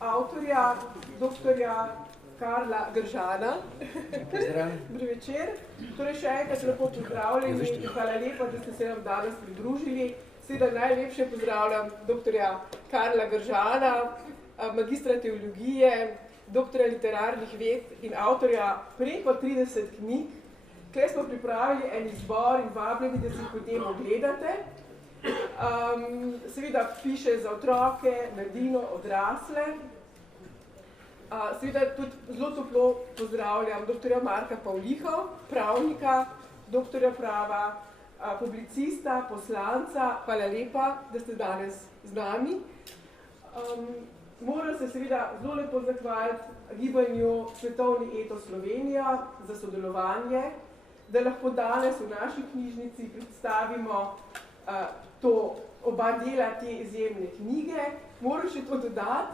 avtorja, doktorja Karla Gržana. Dober večer. Torej še enkrat lepo pozdravljeni in hvala lepa, da ste se nam danes pridružili. Seveda najlepše pozdravljam doktorja Karla Gržana, magistra teologije, doktorja literarnih ved in avtorja preko 30 knjig. Tukaj smo pripravili en izbor in vabljeni, da si potem ogledate. Seveda piše za otroke, mladino, odrasle. Seveda tudi zelo toplo pozdravljam doktorja Marka Pavliho, pravnika, doktorja prava, publicista, poslanca. Hvala lepa, da ste danes z nami. Moram se seveda zelo lepo zahvaliti gibanju Svetovni etos Slovenija za sodelovanje, da lahko danes v naši knjižnici predstavimo oba dela te izjemne knjige. Moram še to dodati,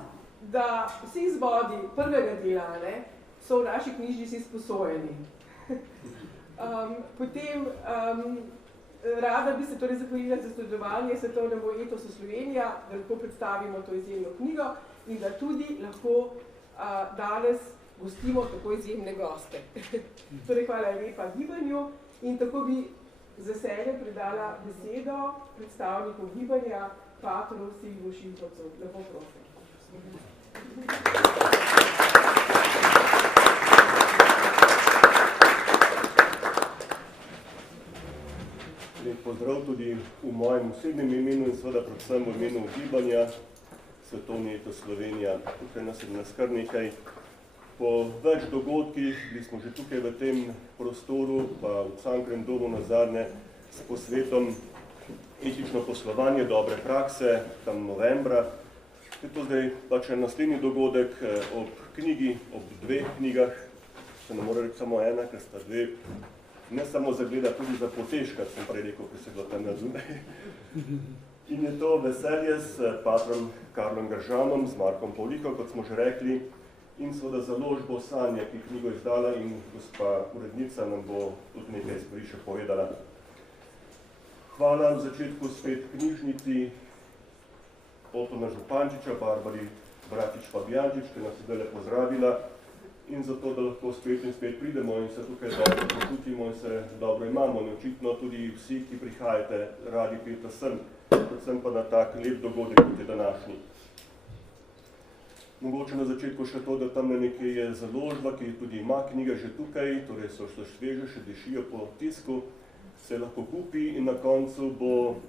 da vsi izvodi prvega dela so v naši knjižnici sposojeni. Potem rada bi se torej zahvalila za sodelovanje Svetovnemu etosu Slovenija, da lahko predstavimo to izjemno knjigo in da tudi lahko danes gostimo tako izjemne goste. Torej, hvala lepa gibanju in tako bi z veseljem predala besedo predstavniku gibanja, patru Silvu Šimkovcu. Lepo prosim. Lep pozdrav tudi v mojem osebnem imenu in seveda predvsem v imenu gibanja Svetovni etos Slovenija. Tukaj nas je kar nekaj. Po več dogodkih, bili smo že tukaj v tem prostoru, pa v Cankarjevem domu nazadnje s posvetom etično poslovanje, dobre prakse, tam novembra. Je to zdaj pač naslednji dogodek ob knjigi, ob dveh knjigah, se ne mora reči samo ena, ker sta dve, ne samo za gleda, tudi za poteškat, sem prej rekel, ker se bilo tam na zunaj. In je to veselje s patrom Karlom Gržanom, z Markom Pavliho, kot smo že rekli, in seveda založbo Sanja, ki knjigo izdala in gospa urednica nam bo tudi nekaj stvari še povedala. Hvala v začetku spet knjižnici Otona Župančiča, Barbari Bratič-Fabjančič, ki nas je zdaj pozdravila in zato, da lahko spet in spet pridemo in se tukaj dobro počutimo in se dobro imamo. In očitno tudi vsi, ki prihajate, radi prijete sem, predvsem pa na tak lep dogodek, kot je današnji. Mogoče na začetku še to, da tam nekje je založba, ki tudi ima knjige že tukaj, torej so sveže, še dišijo po tisku, se lahko kupi in na koncu bo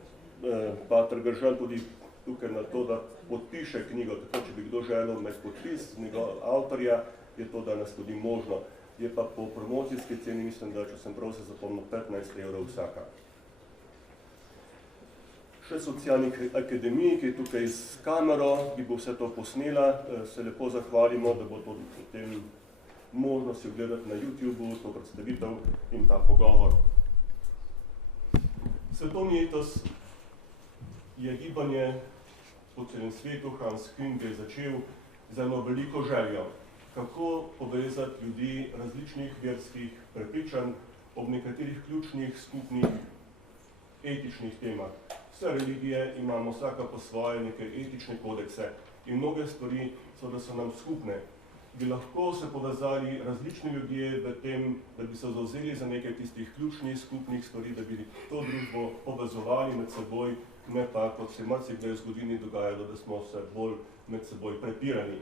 pater Gržan tudi tukaj na to, da podpiše knjigo, tako če bi kdo želel med podpis njegov avtorja, je to danes tudi možno. Je pa po promocijski ceni, mislim, da če sem prav se zapomnil, 15 € vsaka. Še Socialni akademiji, ki je tukaj s kamero, ki bo vse to posnela, se lepo zahvalimo, da bo to potem možno si ogledati na YouTubeu, to predstavitev in ta pogovor. Svetovni etos je gibanje po celem svetu. Hans Küng je začel z eno veliko željo, kako povezati ljudi različnih verskih prepričanj ob nekaterih ključnih skupnih etičnih temah. Vse religije imamo vsaka po svoje neke etične kodekse in mnoge stvari so, da so nam skupne. Bi lahko se povezali različni ljudje v tem, da bi se zavzeli za nekaj tistih ključnih skupnih stvari, da bi to družbo povezovali med seboj, ne pa, kot se marsikdaj v zgodovini dogajalo, da smo se bolj med seboj prepirali.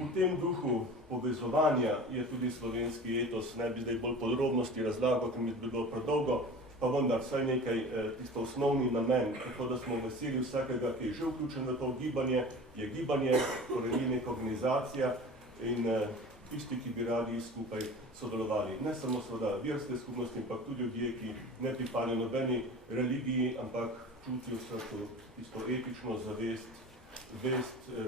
V tem duhu povezovanja je tudi slovenski etos, ne bi zdaj bolj podrobnosti razlagal, ker mi bi bilo predolgo, pa vendar vsaj nekaj tisto osnovni namen, tako da smo veseli vsakega, ki je že vključen v to gibanje, je gibanje, torej ni neka organizacija in tisti, ki bi radi skupaj sodelovali. Ne samo seveda verske skupnosti, ampak tudi ljudje, ki ne pripadajo nobeni religiji, ampak čutijo srcu tisto etično zavest,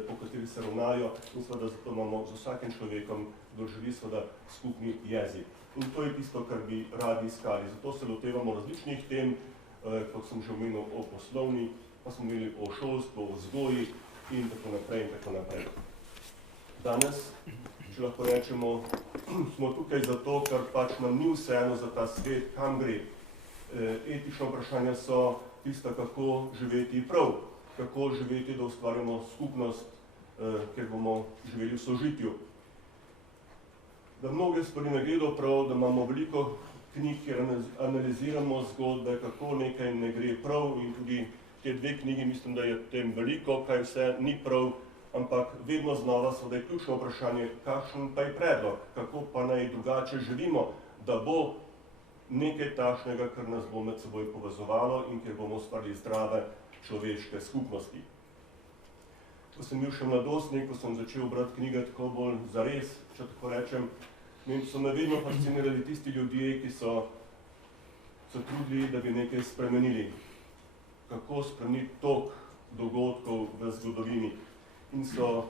po kateri se ravnajo in seveda zato imamo z vsakim človekom, kdo želi seveda skupni jezik. In to je tisto, kar bi radi iskali. Zato se lotevamo različnih tem, kot sem že omenil o poslovni, pa smo imeli o šolstvu, o vzgoji in tako naprej in tako naprej. Danes, če lahko rečemo, smo tukaj zato, ker pač nam ni vseeno za ta svet, kam gre. Etična vprašanja so tista, kako živeti prav, kako živeti, da ustvarjamo skupnost ker bomo živeli v sožitju. Da mnoge stvari ne gredo prav, da imamo veliko knjig, kjer analiziramo zgodbe, kako nekaj ne gre prav, in tudi te dve knjigi, mislim, da je tem veliko, kaj vse ni prav, ampak vedno znova seveda je ključno vprašanje, kakšen pa je predlog, kako pa naj drugače živimo, da bo nekaj takšnega, kar nas bo med seboj povezovalo in kjer bomo ustvarili zdrave človeške skupnosti. Ko sem bil še mladostnik, ko sem začel brati knjige tako bolj zares, če tako rečem, so me vedno fascinirali tisti ljudje, ki so se trudili, da bi nekaj spremenili. Kako spremeniti tok dogodkov v zgodovini. In so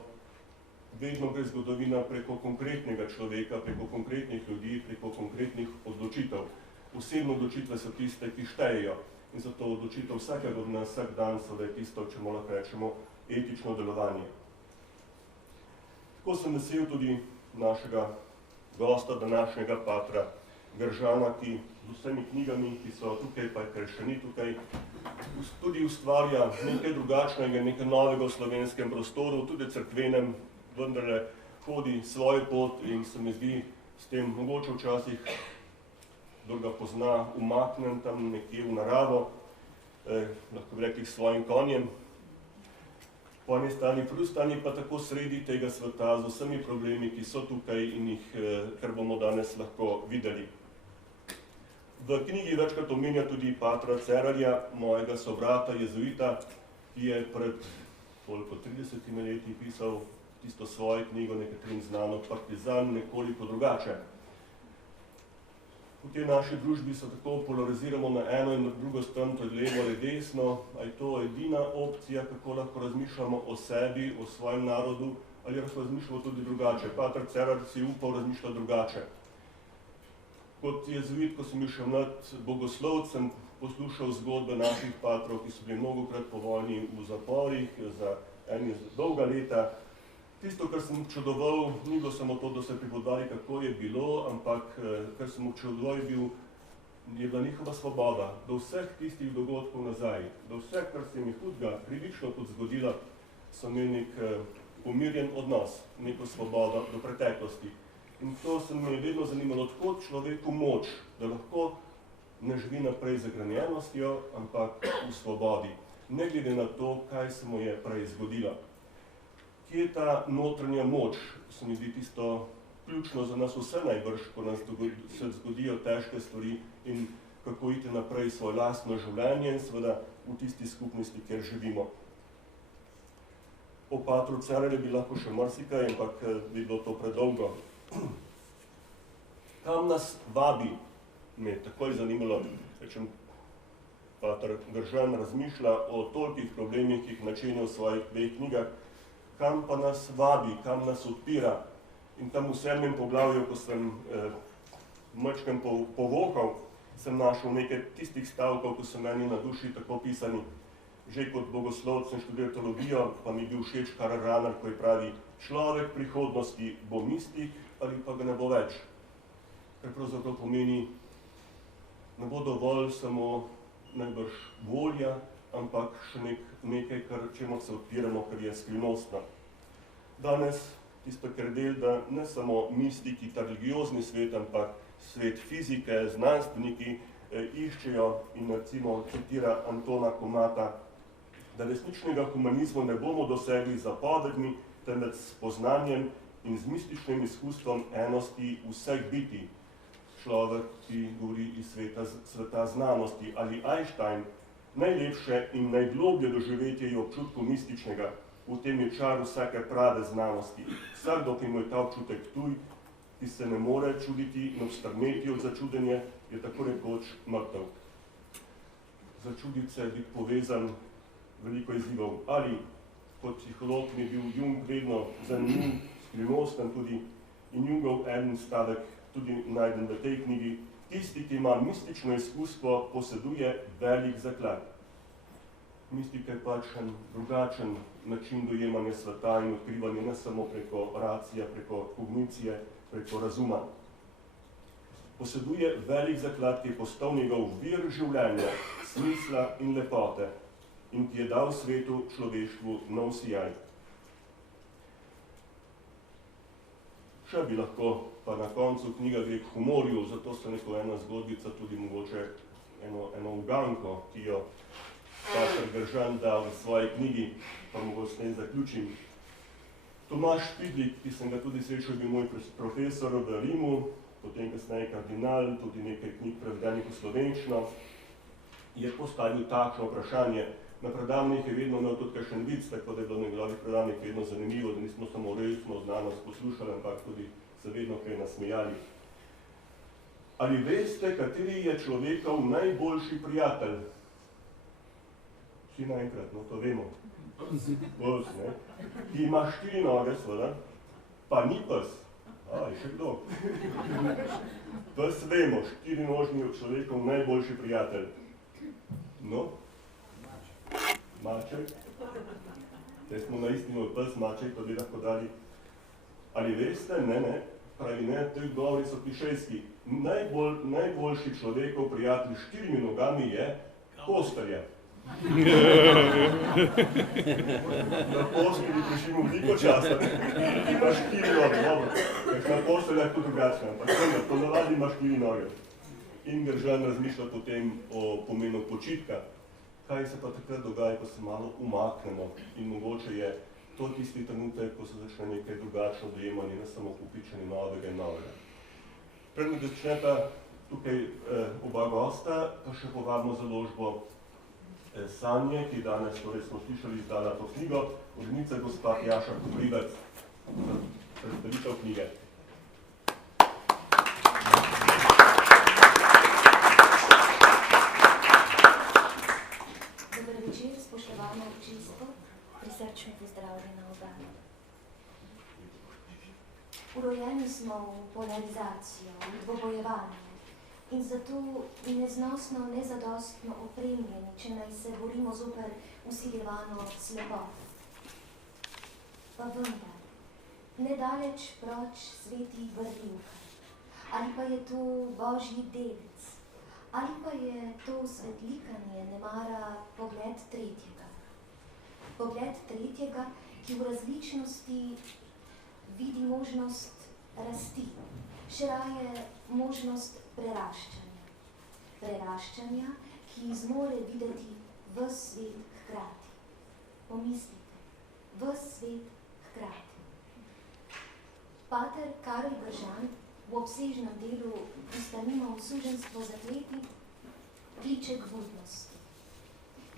vedno gre zgodovina preko konkretnega človeka, preko konkretnih ljudi, preko konkretnih odločitev. Osebne odločitve so tiste, ki štejejo. In zato odločitev vsakega od nas vsak dan so da je tisto, če lahko rečemo, etično delovanje. Tako sem vesel tudi našega gosta, današnjega patra Gržana, ki z vsemi knjigami, ki so tukaj, pa ker še ni tukaj, tudi ustvarja nekaj drugačnega, nekaj novega v slovenskem prostoru, tudi cerkvenem, vendarle hodi svojo pot in se mi zdi s tem mogoče včasih, kdo ga pozna, umaknen tam nekje v naravo, lahko bi rekli s svojim konjem. Po eni strani, po drugi strani pa tako sredi tega sveta z vsemi problemi, ki so tukaj in jih, kar bomo danes lahko videli. V knjigi večkrat omenja tudi patra Cerarja, mojega sobrata, jezuita, ki je pred 30 leti pisal tisto svojo knjigo, nekaterim znano Partizan, nekoliko drugače. V tej naši družbi se tako polariziramo na eno in na drugo stran, to je levo ali desno, ali je to edina opcija, kako lahko razmišljamo o sebi, o svojem narodu, ali lahko razmišljamo tudi drugače. Pater Cerar si upal razmišljati drugače. Kot jezuit, ko sem bil še mlad bogoslovec, sem poslušal zgodbe naših patrov, ki so bili mnogokrat po vojni v zaporih, za eni dolga leta. Tisto, kar sem občudoval, ni bilo samo to, da so pripovedovali, kako je bilo, ampak kar sem občudoval, je bila njihova svoboda do vseh tistih dogodkov nazaj, do vseh, kar se jim je hudega, krivično tudi zgodilo, so imeli nek umirjen odnos, neko svobodo do preteklosti. In to se mi je vedno zanimalo, odkot človeku moč, da lahko ne živi naprej z zagrenjenostjo, ampak v svobodi, ne glede na to, kaj se mu je prej zgodilo. Kje je ta notranja moč, se mi zdi tisto ključno za nas vse najbrž, ko nas se zgodijo težke stvari in kako iti naprej svoje lastno življenje in seveda v tisti skupnosti, kjer živimo. O patru Cerarju bi lahko še marsikaj, ampak bi bilo to predolgo. Kam nas vabi, me je takoj zanimalo, rečem, pater Gržan razmišlja o tolikih problemih, ki jih načenja v svojih dveh knjigah, kam pa nas vabi, kam nas odpira. In tam v 7. poglavju, ko sem majčkeno povohal, sem našel nekaj tistih stavkov, ko so meni na duši tako pisani. Že kot bogoslovec sem študiral teologijo, pa mi je bil všeč Karl Rahner, ko pravi, človek prihodnosti bo mistik ali pa ga ne bo več. Kar pravzaprav pomeni, ne bo dovolj samo najbrž volja, ampak še nekaj, čemu se odpiramo, kar je skrivnostno. Danes tisto, kar del, da ne samo mistiki, ta religiozni svet, ampak svet fizike, znanstveniki iščejo in recimo citira Antona Komata, da resničnega humanizma ne bomo dosegli z zapovedmi, temveč s poznanjem in z mističnim izkustvom enosti vseh bitij. Človek, ki govori iz sveta znanosti, ali Einstein, najlepše in najgloblje doživetje je občutku mističnega, v tem je čar vsake prave znanosti. Vsakdo, ki mu je ta občutek tuj, ki se ne more čuditi in obstrmeti od začudenja, je tako rekoč mrtev. Začuditi se, biti povezan, veliko izzivov. Ali kot psiholog mi je bil Jung vedno zanimiv, skrivnosten tudi, in Jungov en stavek tudi najdem v tej knjigi, tisti, ki ima mistično izkustvo, poseduje velik zaklad. Mistika je pač en drugačen način dojemanja sveta in odkrivanja ne samo preko racije, preko kognicije, preko razuma. Poseduje velik zaklad, ki je postal njegov vir življenja, smisla in lepote in ki je dal svetu, človeštvu nov sijaj. Še bi lahko, pa na koncu knjiga gre k humorju, zato se neko ena zgodbica, tudi mogoče eno uganko, ki jo pater Gržan da v svoji knjigi, pa mogoče s tem zaključim. Tomaž Špidlik, ki sem ga tudi srečal, je bil moj profesor v Rimu, potem kasneje kardinal, tudi nekaj knjig prevedenih v slovenščino, je postavil takšno vprašanje. Na predavanjih je vedno imel tudi kakšen vic, tako da je bilo na njegovih predavanjih vedno zanimivo, da nismo samo resno znanost poslušali, ampak tudi se vedno kaj nasmejali. Ali veste, kateri je človekov najboljši prijatelj? Vsi naenkrat, no to vemo. Pes, ne? Ki ima 4 noge, seveda, pa ni pes. Je še kdo? Pes vemo, 4-nožni človekov najboljši prijatelj. No? Maček. Zdaj smo na istino pes, maček, to bi lahko dali. Ali veste? Ne. Pravi ne, te odgovori so klišejski. Najboljši človekov prijatelj s 4 nogami je postelja. Na postelji prišimo veliko časa, ima 4 noge, dobro. Ker na posteljah tudi drugačne, ampak to navadi ima 4 noge. In Gržan razmišlja potem o pomenu počitka. Kaj se pa takrat dogaja, ko se malo umaknemo in mogoče je to tisti trenutek, ko se začne nekaj drugačno dojemanje, ne samo kupičenje novega in novega. Predno začneta tukaj oba gosta, pa še povabimo založbo Sanje, ki danes, torej smo slišali, izdala to knjigo, urednica gospa Jaša Koprivec, predstavitev knjige. Dober večer, spoštovano občinstvo, prisrčno pozdravljena oba. Urojeni smo v polarizacijo, v dvobojevanje in zato neznosno, nezadostno opremljeni, če naj se borimo zoper usiljevano slepoto. Pa vendar, nedaleč proč sveti vrlivka, ali pa je to Božji delec, ali pa je to svetlikanje nemara pogled tretjega. Pogled tretjega, ki v različnosti vidi možnost rasti, še raje možnost preraščanja. Preraščanja, ki zmore videti ves svet hkrati. Pomislite, ves svet hkrati. Pater Karel Gržan v obsežnem delu Ustanimo v suženstvo zakleti kliče k budnosti,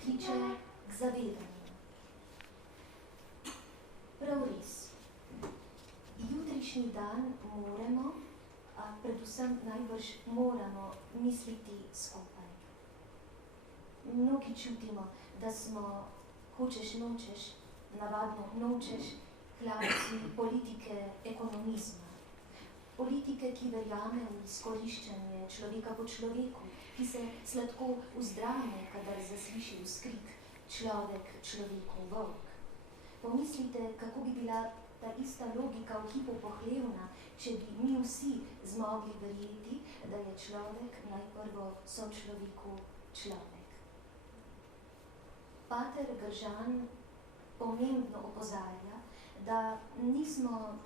kliče k zavedanju. Prav res, jutrišnji dan moramo, a predvsem najbrž moramo misliti skupaj. Mnogi čutimo, da smo hočeš nočeš, navadno nočeš, hladci politike ekonomizma. Politike, ki verjame v izkoriščanje človeka po človeku, ki se sladko vzdrame, kadar zasliši vzkrik človek človeku volk. Pomislite, kako bi bila ta ista logika v hipu pohlevna, če bi mi vsi zmogli verjeti, da je človek najprvo sočloveku človek. Pater Gržan pomembno opozarja, da nismo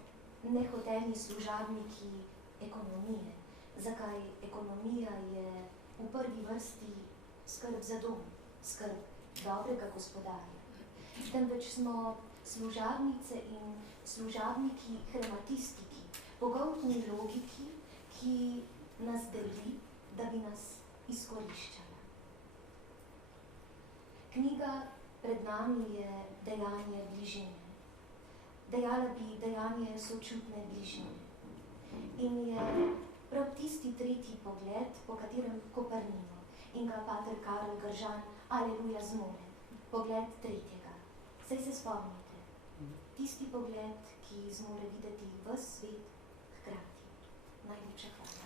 nehotelni služabniki ekonomije, zakaj ekonomija je v prvi vrsti skrb za dom, skrb dobrega gospodarja. Temveč smo služabnice in služabniki hematistiki, pogoltni logiki, ki nas deli, da bi nas izkoriščala. Knjiga pred nami je dejanje bližine. Dejala bi dejanje sočutne bližine. In je prav tisti tretji pogled, po katerem koprnimo in ga pater Karel Gržan aleluja zmore. Pogled tretjega. Saj se spomnite. Tisti pogled, ki zmore videti ves svet hkrati. Najlepša hvala.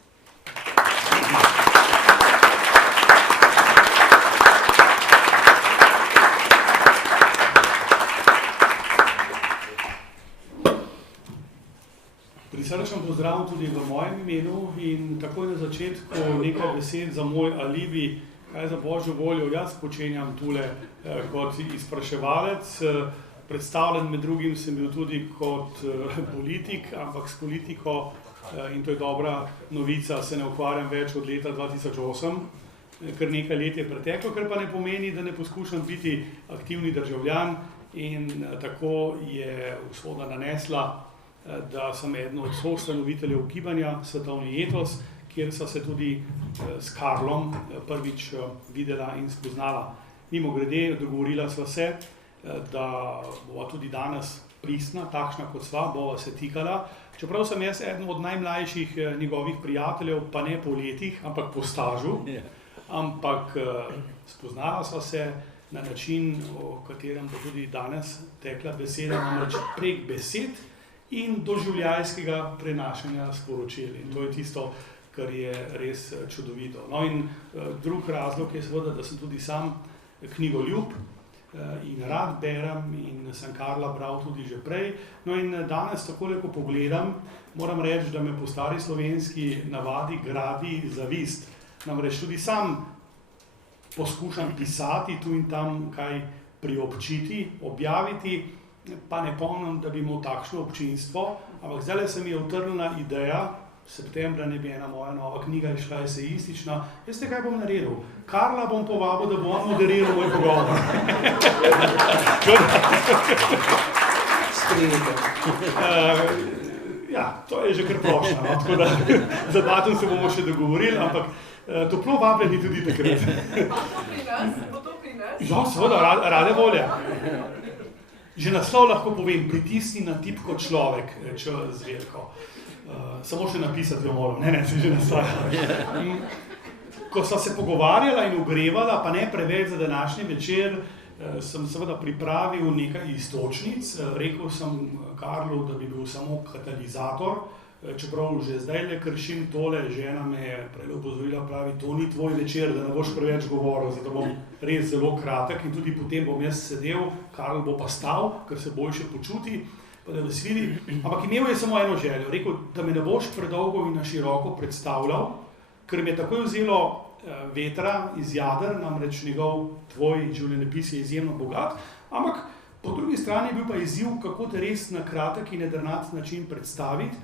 Prisrčen pozdrav tudi v mojem imenu in takoj na začetku nekaj besed za moj alibi, kaj za Božjo voljo jaz počenjam tule kot izpraševalec. Predstavljen med drugim sem bil tudi kot politik, ampak s politiko, in to je dobra novica, se ne ukvarjam več od leta 2008, kar nekaj let je preteklo, kar pa ne pomeni, da ne poskušam biti aktivni državljan in tako je usoda nanesla, da sem eden od soustanoviteljev gibanja Svetovni etos, kjer sva se tudi s Karlom prvič videla in spoznala. Mimogrede, dogovorila sva se, da bova tudi danes pristna, takšna kot sva, bova se tikala. Čeprav sem jaz eden od najmlajših njegovih prijateljev, pa ne po letih, ampak po stažu, ampak spoznala sva se na način, o katerem bo tudi danes tekla beseda, namreč prek besed in doživljajskega prenašanja sporočil. In to je tisto, kar je res čudovito. No in drug razlog je seveda, da sem tudi sam knjigoljub in rad berem in sem Karla bral tudi že prej. No in danes takole, ko pogledam, moram reči, da me po stari slovenski navadi gradi zavist. Namreč tudi sam poskušam pisati tu in tam kaj priobčiti, objaviti, pa ne pomnim, da bi imel takšno občinstvo, ampak zdaj se mi je utrnila ideja, septembra ne bi ena moja nova knjiga išla esejistična. Veste, kaj bom naredil? Karla bom povabil, da bo on moderiral moj pogovor. Ja, to je že kar prošnja, no? Tako da za datum se bomo še dogovorili, ampak toplo vabljeni tudi takrat. Bo to pri nas? Ja, seveda, rade volje. Že naslov lahko povem, pritisni na tipko človek, če zvedko. Samo še napisati jo moram, ne, se že nastavlja. Ko sva se pogovarjala in ogrevala, pa ne preveč za današnji večer, sem seveda pripravil nekaj iztočnic. Rekel sem Karlu, da bi bil samo katalizator, čeprav že zdaj le kršim tole, žena me je prej opozorila, pravi, to ni tvoj večer, da ne boš preveč govoril, zato bom res zelo kratek in tudi potem bom jaz sedel, Karl bo pa stal, ker se boljše počuti, pa da vas vidi. Ampak imel je samo eno željo, rekel, da me ne boš predolgo in na široko predstavljal, ker mi je takoj vzelo vetra iz jader, namreč tvoj življenjepis je izjemno bogat, ampak po drugi strani je bil pa izziv, kako te res na kratek in nedrnat način predstaviti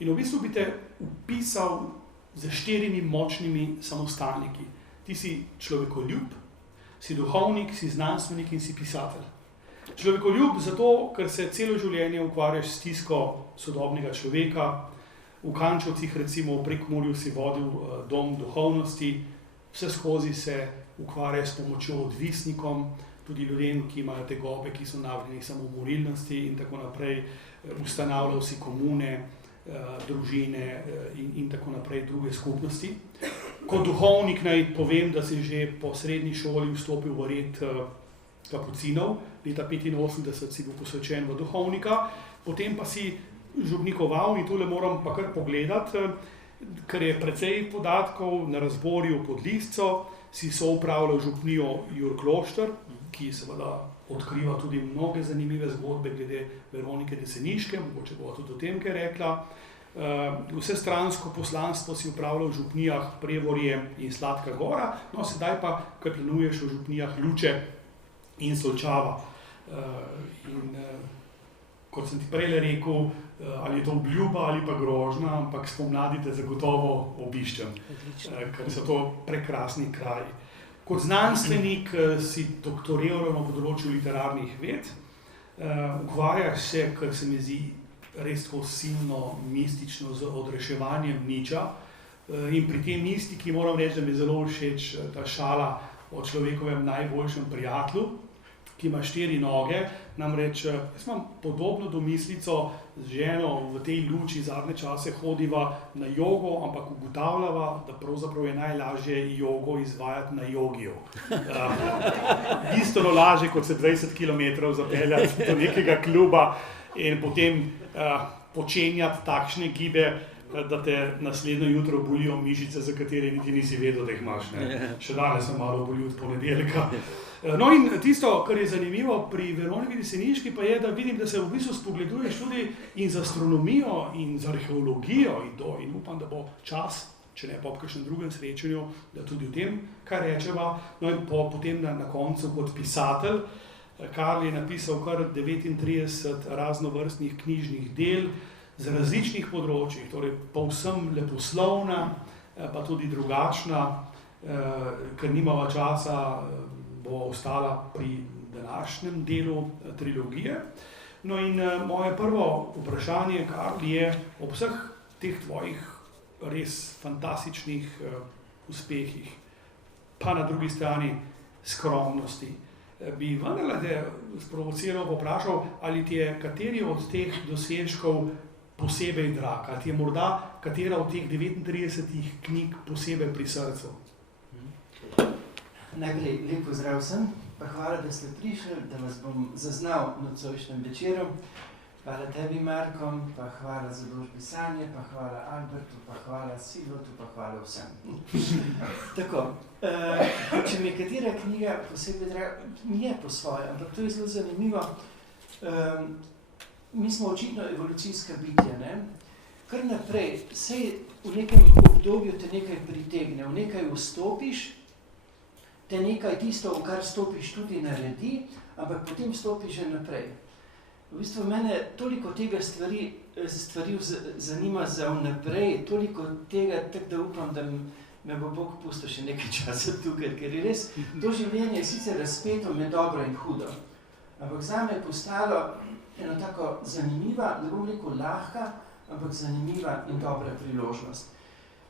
in v bistvu bi te upisal z 4 močnimi samostalniki. Ti si človekoljub, si duhovnik, si znanstvenik in si pisatelj. Človekoljub zato, ker se celo življenje ukvarjaš s stisko sodobnega človeka, v Kančovcih recimo v Prekmurju si vodil dom duhovnosti, vse skozi se ukvarja s pomočjo odvisnikom, tudi ljudem, ki imajo tegobe, ki so navadni samomorilnosti in tako naprej, ustanavljal si komune, družine in tako naprej, druge skupnosti. Kot duhovnik naj povem, da si že po srednji šoli vstopil v red kapucinov, leta 1985 si bil posvečen v duhovnika, potem pa si župnikoval in tole moram pa kar pogledati, ker je precej podatkov na razborju pod Listco, si soupravljal župnijo Jurklošter, ki seveda odkriva tudi mnoge zanimive zgodbe glede Veronike Deseniške, mogoče bova tudi o tem kaj rekla. Vsestransko poslanstvo si upravljal v župnijah Prevorje in Sladka Gora, no sedaj pa, ko planuješ v župnijah Luče in Solčava. In kot sem ti prej rekel, ali je to obljuba ali pa grožnja, ampak spomladi te zagotovo obiščem, ker so to prekrasni kraji. Kot znanstvenik si doktoriral na področju literarnih ved, ukvarjaš se, kar se mi zdi res tako silno mistično, z odreševanjem niča. In pri tej mistiki moram reči, da mi je zelo všeč ta šala o človekovem najboljšem prijatelju, ki ima 4 noge. Namreč jaz imam podobno domislico z ženo, v tej luči zadnje čase hodiva na jogo, ampak ugotavljava, da pravzaprav je najlažje jogo izvajati na jogiju. Bistveno lažje, kot se 20 km zapeljati do nekega kluba in potem počenjati takšne gibe, da te naslednjo jutro bolijo mišice, za katere niti nisi vedel, da jih imaš. Še danes sem malo bolil od ponedeljka. No in tisto, kar je zanimivo pri Veroniki Deseniški, pa je, da vidim, da se v bistvu spogleduješ tudi in z astronomijo in z arheologijo in upam, da bo čas, če ne pa ob kakšnem drugem srečanju, da tudi o tem kaj rečeva. No in potem na koncu kot pisatelj, Karl je napisal kar 39 raznovrstnih knjižnih del z različnih področjih, torej povsem leposlovna, pa tudi drugačna, ker nimava časa, bo ostala pri današnjem delu trilogije. No in moje prvo vprašanje, Karl, je ob vseh teh tvojih res fantastičnih uspehih, pa na drugi strani skromnosti, bi vendarle te sprovociral, vprašal, ali ti je kateri od teh dosežkov posebej drag, ali ti je morda katera od teh 39 knjig posebej pri srcu? Najprej lep pozdrav vsem, pa hvala, da ste prišli, da vas bom zaznal nocojšnjem večeru. Hvala tebi, Markom, pa hvala založbi Sanje, pa hvala Albertu, pa hvala Silvotu, pa hvala vsem. Tako, če mi je katera knjiga posebej draga, mi je po svoje, ampak to je zelo zanimivo. Mi smo očitno evolucijska bitja, ne? Kar naprej, sej v nekem obdobju te nekaj pritegne, v nekaj vstopiš, te nekaj tisto, v kar stopiš tudi naredi, ampak potem stopiš že naprej. V bistvu mene toliko tega stvari zanima za vnaprej, toliko tega, tako da upam, da me bo Bog pustil še nekaj časa tukaj, ker je res, to življenje je sicer razpeto med dobro in hudo, ampak zame je postalo eno tako zanimiva, ne bom rekel lahka, ampak zanimiva in dobra priložnost.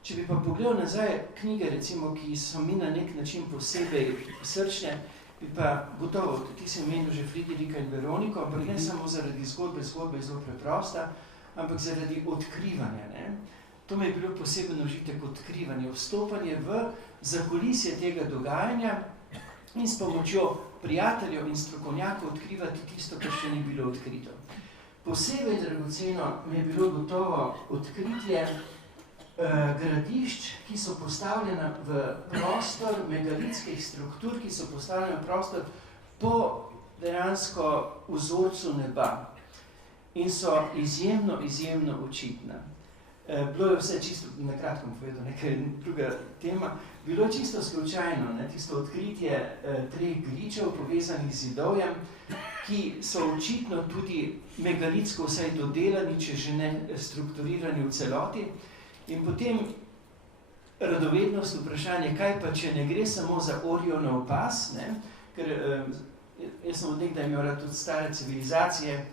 Če bi pa pogledal nazaj knjige, recimo, ki so mi na nek način posebej srčne, bi pa gotovo, ti si omenil že Friderika in Veroniko, ampak ne samo zaradi zgodbe, zgodba je zelo preprosta, ampak zaradi odkrivanja. Ne? To mi je bilo poseben užitek odkrivanje, vstopanje v zakulisje tega dogajanja in s pomočjo prijateljev in strokovnjakov odkrivati tisto, kar še ni bilo odkrito. Posebej dragoceno mi je bilo gotovo odkritje gradišč, ki so postavljena v prostor megalitskih struktur, ki so postavljena v prostor po dejansko vzorcu neba in so izjemno, izjemno očitna. Bilo je vse čisto, na kratko povedal, nekaj druga tema, bilo je čisto slučajno, ne, tisto odkritje 3 gričev povezanih z zidovjem, ki so očitno tudi megalitsko vsaj dodelani, če že ne strukturirani v celoti. In potem radovednost vprašanje, kaj pa, če ne gre samo za Orionov pas, ne? Ker jaz sem od nekdaj imel tudi stare civilizacije,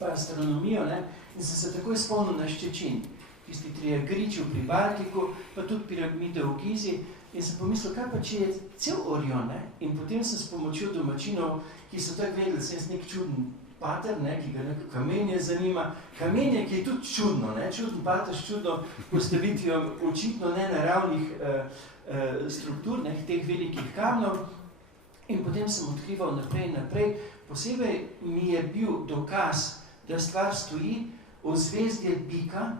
pa astronomijo, ne? In sem se takoj spomnil na Ščečin, tisti 3 griči pri Baltiku, pa tudi piramide v Gizi, in sem pomislil, kaj pa, če je cel Orion, ne? In potem sem s pomočjo domačinov, ki so tako vedeli, da sem nek čuden pater, ne, ki ga neko kamenje zanima. Kamenje, ki je tudi čudno, ne, čuden pater s čudno postavitvijo očitno nenaravnih struktur, ne, teh velikih kamnov. In potem sem odkrival naprej in naprej. Posebej mi je bil dokaz, da stvar stoji ozvezdje bika,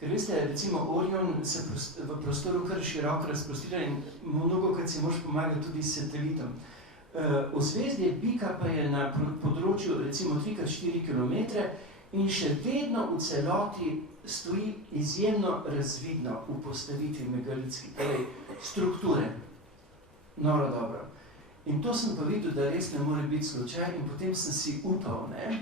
ker veste, recimo Orion se v prostoru kar široko razprostira in mnogokrat si moraš pomagati tudi s satelitom. Ozvezdje bika pa je na področju recimo 3x4 km in še vedno v celoti stoji izjemno razvidno v postavitvi megalitske, torej strukture. Noro dobro. In to sem pa videl, da res ne more biti slučaj in potem sem si upal, ne?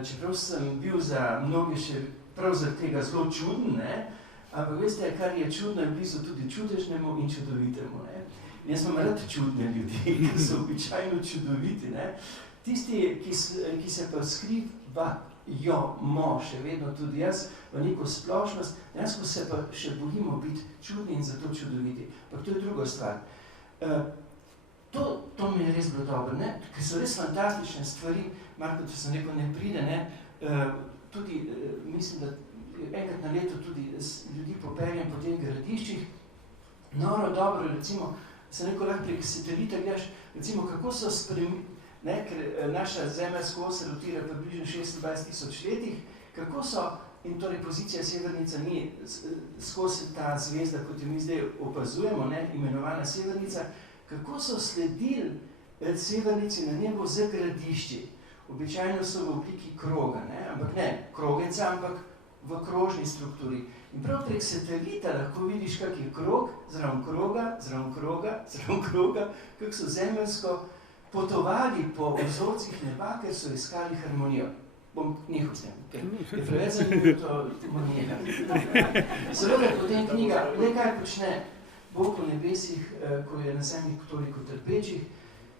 Čeprav sem bil za mnoge še prav zaradi tega zelo čuden, ne? Ampak veste, kar je čudno, je blizu tudi čudežnemu in čudovitemu, ne? Jaz imam rad čudne ljudi, ki so običajno čudoviti, ne? Tisti, ki se pa skrivajo, še vedno tudi jaz, v neko splošnost, dejansko se pa še bojimo biti čudni in zato čudoviti. Pa to je druga stvar. To mi je res bilo dobro, ne? Ker so res fantastične stvari, Marko, če sem rekel, ne pride, ne? Tudi, mislim, da enkrat na leto tudi ljudi popeljem po teh gradiščih. Noro dobro, recimo, sem rekel, lahko prek satelita gledaš, recimo, kako so ne, ker naša zemeljska os se rotira približno 26 000 letih, kako so, in torej pozicija Severnica ni skozi ta zvezda, kot jo mi zdaj opazujemo, ne, imenovana Severnica, kako so sledili Severnici na nebu z gradišči. Običajno so v obliki kroga, ne, ampak ne krogeca, ampak v krožni strukturi. In prav prek satelita lahko vidiš, kak je krog, zraven kroga, zraven kroga, zraven kroga, kak so zemeljsko potovali po vzorcih neba, ker so iskali harmonijo. Bom nehal s tem, ker je preveč zanimivo to manjega. Seveda potem knjiga, le kaj počne Bog v nebesih, ko je na zemlji toliko trpečih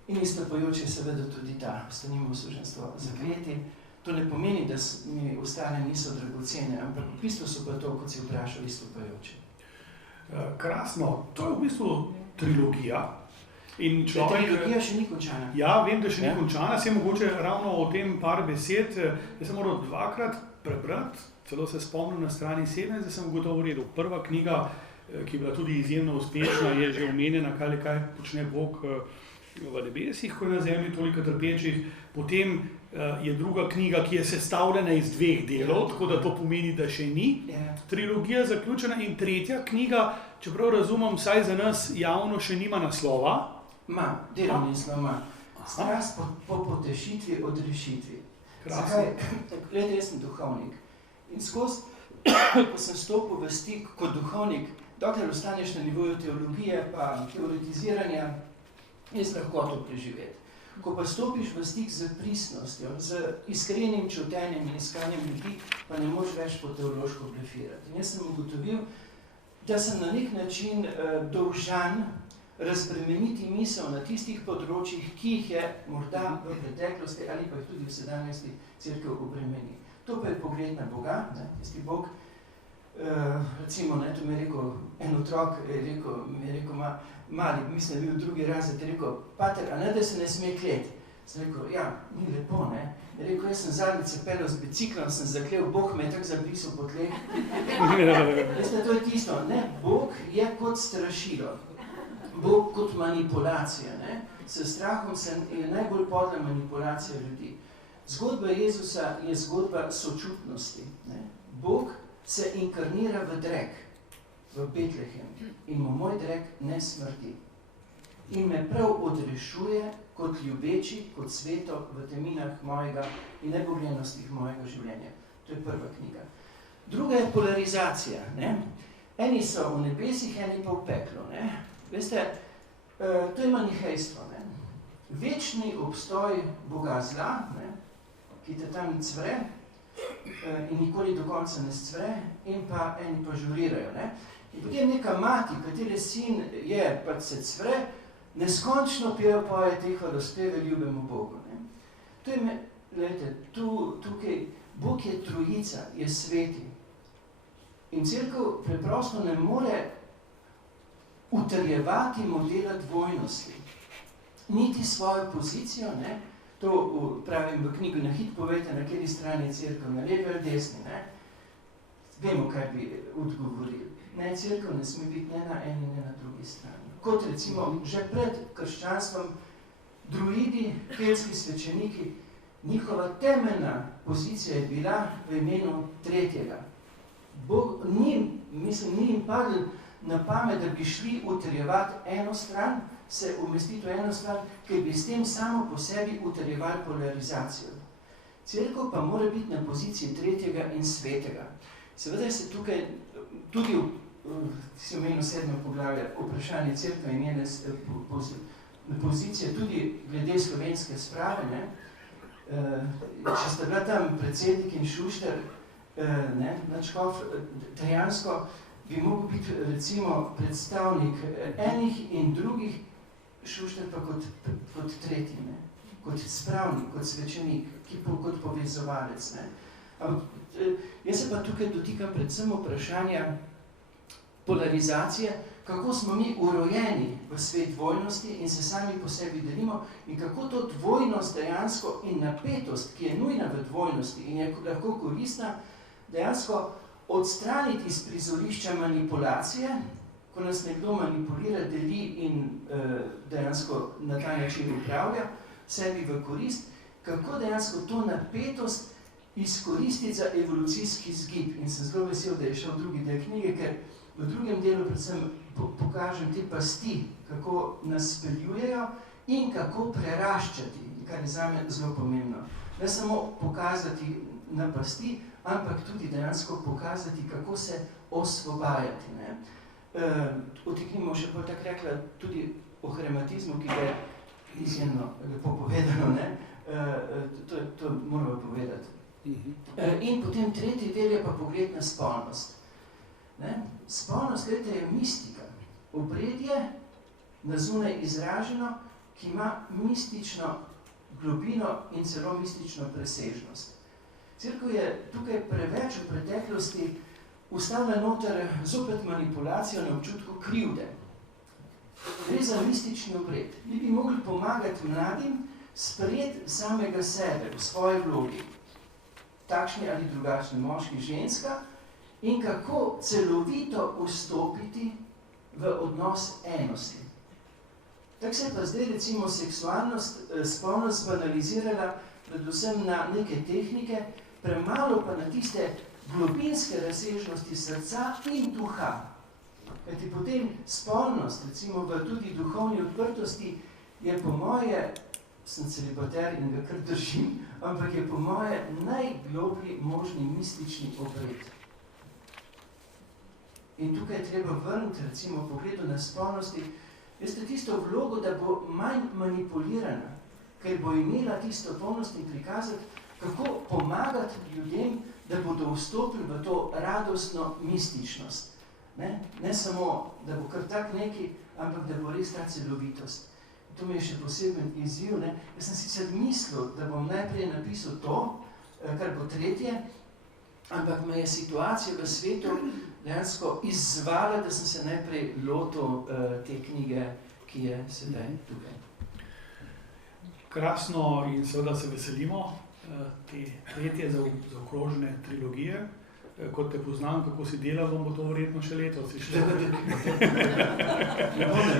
in izstopajoče seveda tudi ta, ostanimo suženstvo zakleti. To ne pomeni, da mi ostale niso dragocene, ampak v bistvu so pa to, kot si vprašal, izstopajoče. Krasno, to je v bistvu trilogija. In človek, trilogija še ni končana. Ja, vem, da še ni končana, se mogoče ravno o tem par besed. Jaz sem moral 2-krat prebrati, celo se spomnim na strani 17, da sem gotovo v redu. Prva knjiga, ki je bila tudi izjemno uspešna, je že omenjena, kaj počne Bog v nebesih, ko je na zemlji toliko trpečih. Potem je druga knjiga, ki je sestavljena iz 2 delov, tako da to pomeni, da še ni trilogija zaključena. In tretja knjiga, čeprav razumem, vsaj za nas javno še nima naslova. Delovni naslov ima. Strast po potešitvi, odrešitvi. Krasno. Glede, jaz sem duhovnik. In skozi, ko sem stopil v stik kot duhovnik, dokler ostaneš na nivoju teologije pa teoretiziranja, je lahko to preživeti. Ko pa stopiš v stik z pristnostjo, z iskrenim čutenjem in iskanjem ljudi, pa ne moreš več po teološko blefirati. In jaz sem ugotovil, da sem na nek način dolžan razbremeniti misel na tistih področjih, ki jih je morda v preteklosti ali pa jih tudi v sedanjosti cerkev obremeni. To pa je pogled na Boga, tisti Bog. Recimo, to mi je rekel en otrok, mi je rekel, mali, mislim, da je bil drugi razred, je rekel, pater, a ne, da se ne sme kleti? Sem rekel, ja, ni lepo, ne? Je rekel, jaz sem zadnjič peljal z biciklom, sem zaklel, Bog me je tako zabrisal po tleh. Veste, to je tisto, ne? Bog je kot strašilo, Bog kot manipulacija, ne? S strahom je najbolj podla manipulacija ljudi. Zgodba Jezusa je zgodba sočutnosti, ne? Bog se inkarnira v drek, v Betlehem, in mu moj drek ne smrdi. In me prav odrešuje kot ljubeči, kot sveto v teminah mojega in nebogljenostih mojega življenja. To je prva knjiga. Druga je polarizacija. Ne? Eni so v nebesih, eni pa v peklu. Ne? Veste, to je manihejstvo. Ne? Večni obstoj Boga zla, ne? Ki te tam cvre, in nikoli do konca ne scvre, in pa eni pa žurirajo. Ne? In potem neka mati, katere sin je, pač se cvre, neskončno poje te hvalospeve ljubemu Bogu. Ne? To je, gledajte, tukaj, Bog je trojica, je sveti. In cerkev preprosto ne more utrjevati modela dvojnosti. Niti svojo pozicijo, ne? To pravim v knjigi, na hit povejte, na kateri strani je cerkev, na levi ali desni, ne? Vemo, kaj bi odgovorili. Ne, cerkev ne sme biti ne na eni, ne na drugi strani. Kot recimo, že pred krščanstvom, druidi, keltski svečeniki, njihova temeljna pozicija je bila v imenu tretjega. Bog ni jim padel na pamet, da bi šli utrjevati eno stran, se umestiti v eno stran, ker bi s tem samo po sebi utrjevali polarizacijo. Cerkev pa mora biti na poziciji tretjega in svetega. Seveda se tukaj tudi si omenil 7. poglavje, vprašanje cerkve in njene pozicije, tudi glede slovenske sprave, ne? Če sta bila tam predsednik in Šušter, nadškof, dejansko bi mogel biti recimo predstavnik enih in drugih, Šušter pa kot tretji, ne? Kot spravnik, kot svečenik, kot povezovalec. Ne? Jaz se pa tukaj dotikam predvsem vprašanja polarizacije, kako smo mi urojeni v svet dvojnosti in se sami po sebi delimo in kako to dvojnost dejansko in napetost, ki je nujna v dvojnosti in je lahko koristna, dejansko odstraniti iz prizorišča manipulacije, ko nas nekdo manipulira, deli in dejansko na ta način upravlja sebi v korist, kako dejansko to napetost izkoristiti za evolucijski zgib. In sem zelo vesel, da je šel drugi del knjige, ker v drugem delu predvsem pokažem te pasti, kako nas speljujejo in kako preraščati, kar je zame zelo pomembno. Ne samo pokazati na pasti, ampak tudi dejansko pokazati, kako se osvobajati. Ne? Otiknimo še bolj tako rekla tudi o hrematizmu, ki ga izjemno lepo povedano, ne? To moramo povedati. In potem tretji del je pa pogled na spolnost. Ne? Spolnost, gledajte, je mistika. Obredje, na zunaj izraženo, ki ima mistično globino in celo mistično presežnost. Cerkev je tukaj preveč v preteklosti ustavila noter zopet manipulacijo na občutku krivde. Gre za mistični obred. Mi bi mogli pomagati mladim sprejeti samega sebe v svoji vlogi, takšni ali drugačni, moški, ženska, in kako celovito vstopiti v odnos enosti. Tako se je pa zdaj recimo seksualnost, spolnost banalizirala predvsem na neke tehnike, premalo pa na tiste globinske razsežnosti srca in duha. Kajti potem spolnost, recimo v tudi duhovni odprtosti, je po moje, sem celibater in ga kar držim, ampak je po moje najgloblji možni mistični obred. In tukaj je treba vrniti, recimo, pogledu na spolnosti, veste, tisto vlogo, da bo manj manipulirana, ker bo imela tisto polnost in prikazati, kako pomagati ljudem, da bodo vstopili v to radostno mističnost. Ne samo, da bo kar tak neki, ampak da bo res ta celovitost. To mi je še poseben izziv. Ne? Jaz sem sicer mislil, da bom najprej napisal to, kar bo tretje, ampak me je situacija v svetu dejansko izzvala, da sem se najprej lotil te knjige, ki je sedaj tukaj. Krasno in seveda se veselimo te tretje zaokrožene trilogije. Kot te poznam, kako si delal, bom bo to verjetno še letos išlo.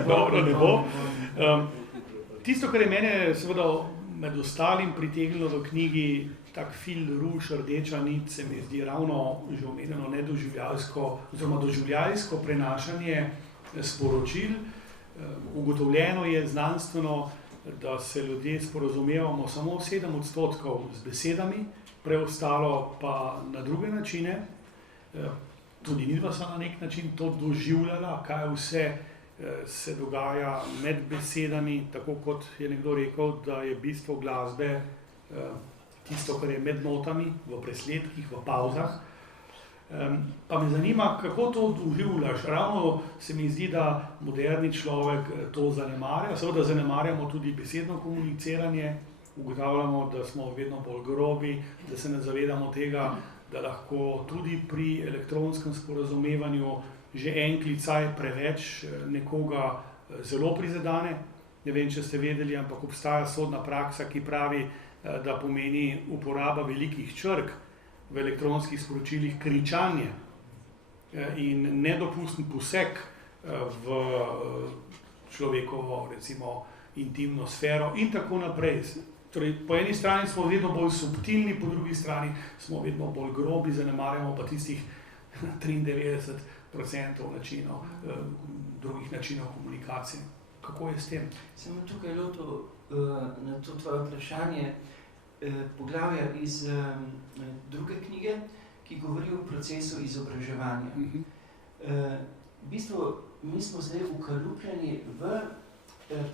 Dobro, ne bo. Tisto, kar je mene seveda med ostalim pritegnilo v knjigi, tak fil ruž, rdeča nit, se mi zdi ravno že omenjeno nedoživljalsko, oziroma doživljalsko prenašanje sporočil. Ugotovljeno je znanstveno, da se ljudje sporazumevamo samo 7% z besedami, preostalo pa na druge načine. Tudi midva sva na nek način to doživljala, kaj vse se dogaja med besedami, tako kot je nekdo rekel, da je bistvo glasbe tisto, kar je med notami, v presledkih, v pavzah. Pa me zanima, kako to doživljaš. Ravno se mi zdi, da moderni človek to zanemarja. Seveda zanemarjamo tudi besedno komuniciranje, ugotavljamo, da smo vedno bolj grobi, da se ne zavedamo tega, da lahko tudi pri elektronskem sporazumevanju že en klicaj preveč nekoga zelo prizadene. Ne vem, če ste vedeli, ampak obstaja sodna praksa, ki pravi, da pomeni uporaba velikih črk v elektronskih sporočilih kričanje in nedopusten poseg v človekovo, recimo, intimno sfero in tako naprej. Torej, po eni strani smo vedno bolj subtilni, po drugi strani smo vedno bolj grobi, zanemarjamo pa tistih 93% načinov, drugih načinov komunikacije. Kako je s tem? Sem tukaj lotil na to tvoje vprašanje poglavja iz druge knjige, ki govori o procesu izobraževanja. V bistvu, mi smo zdaj ukalupljeni v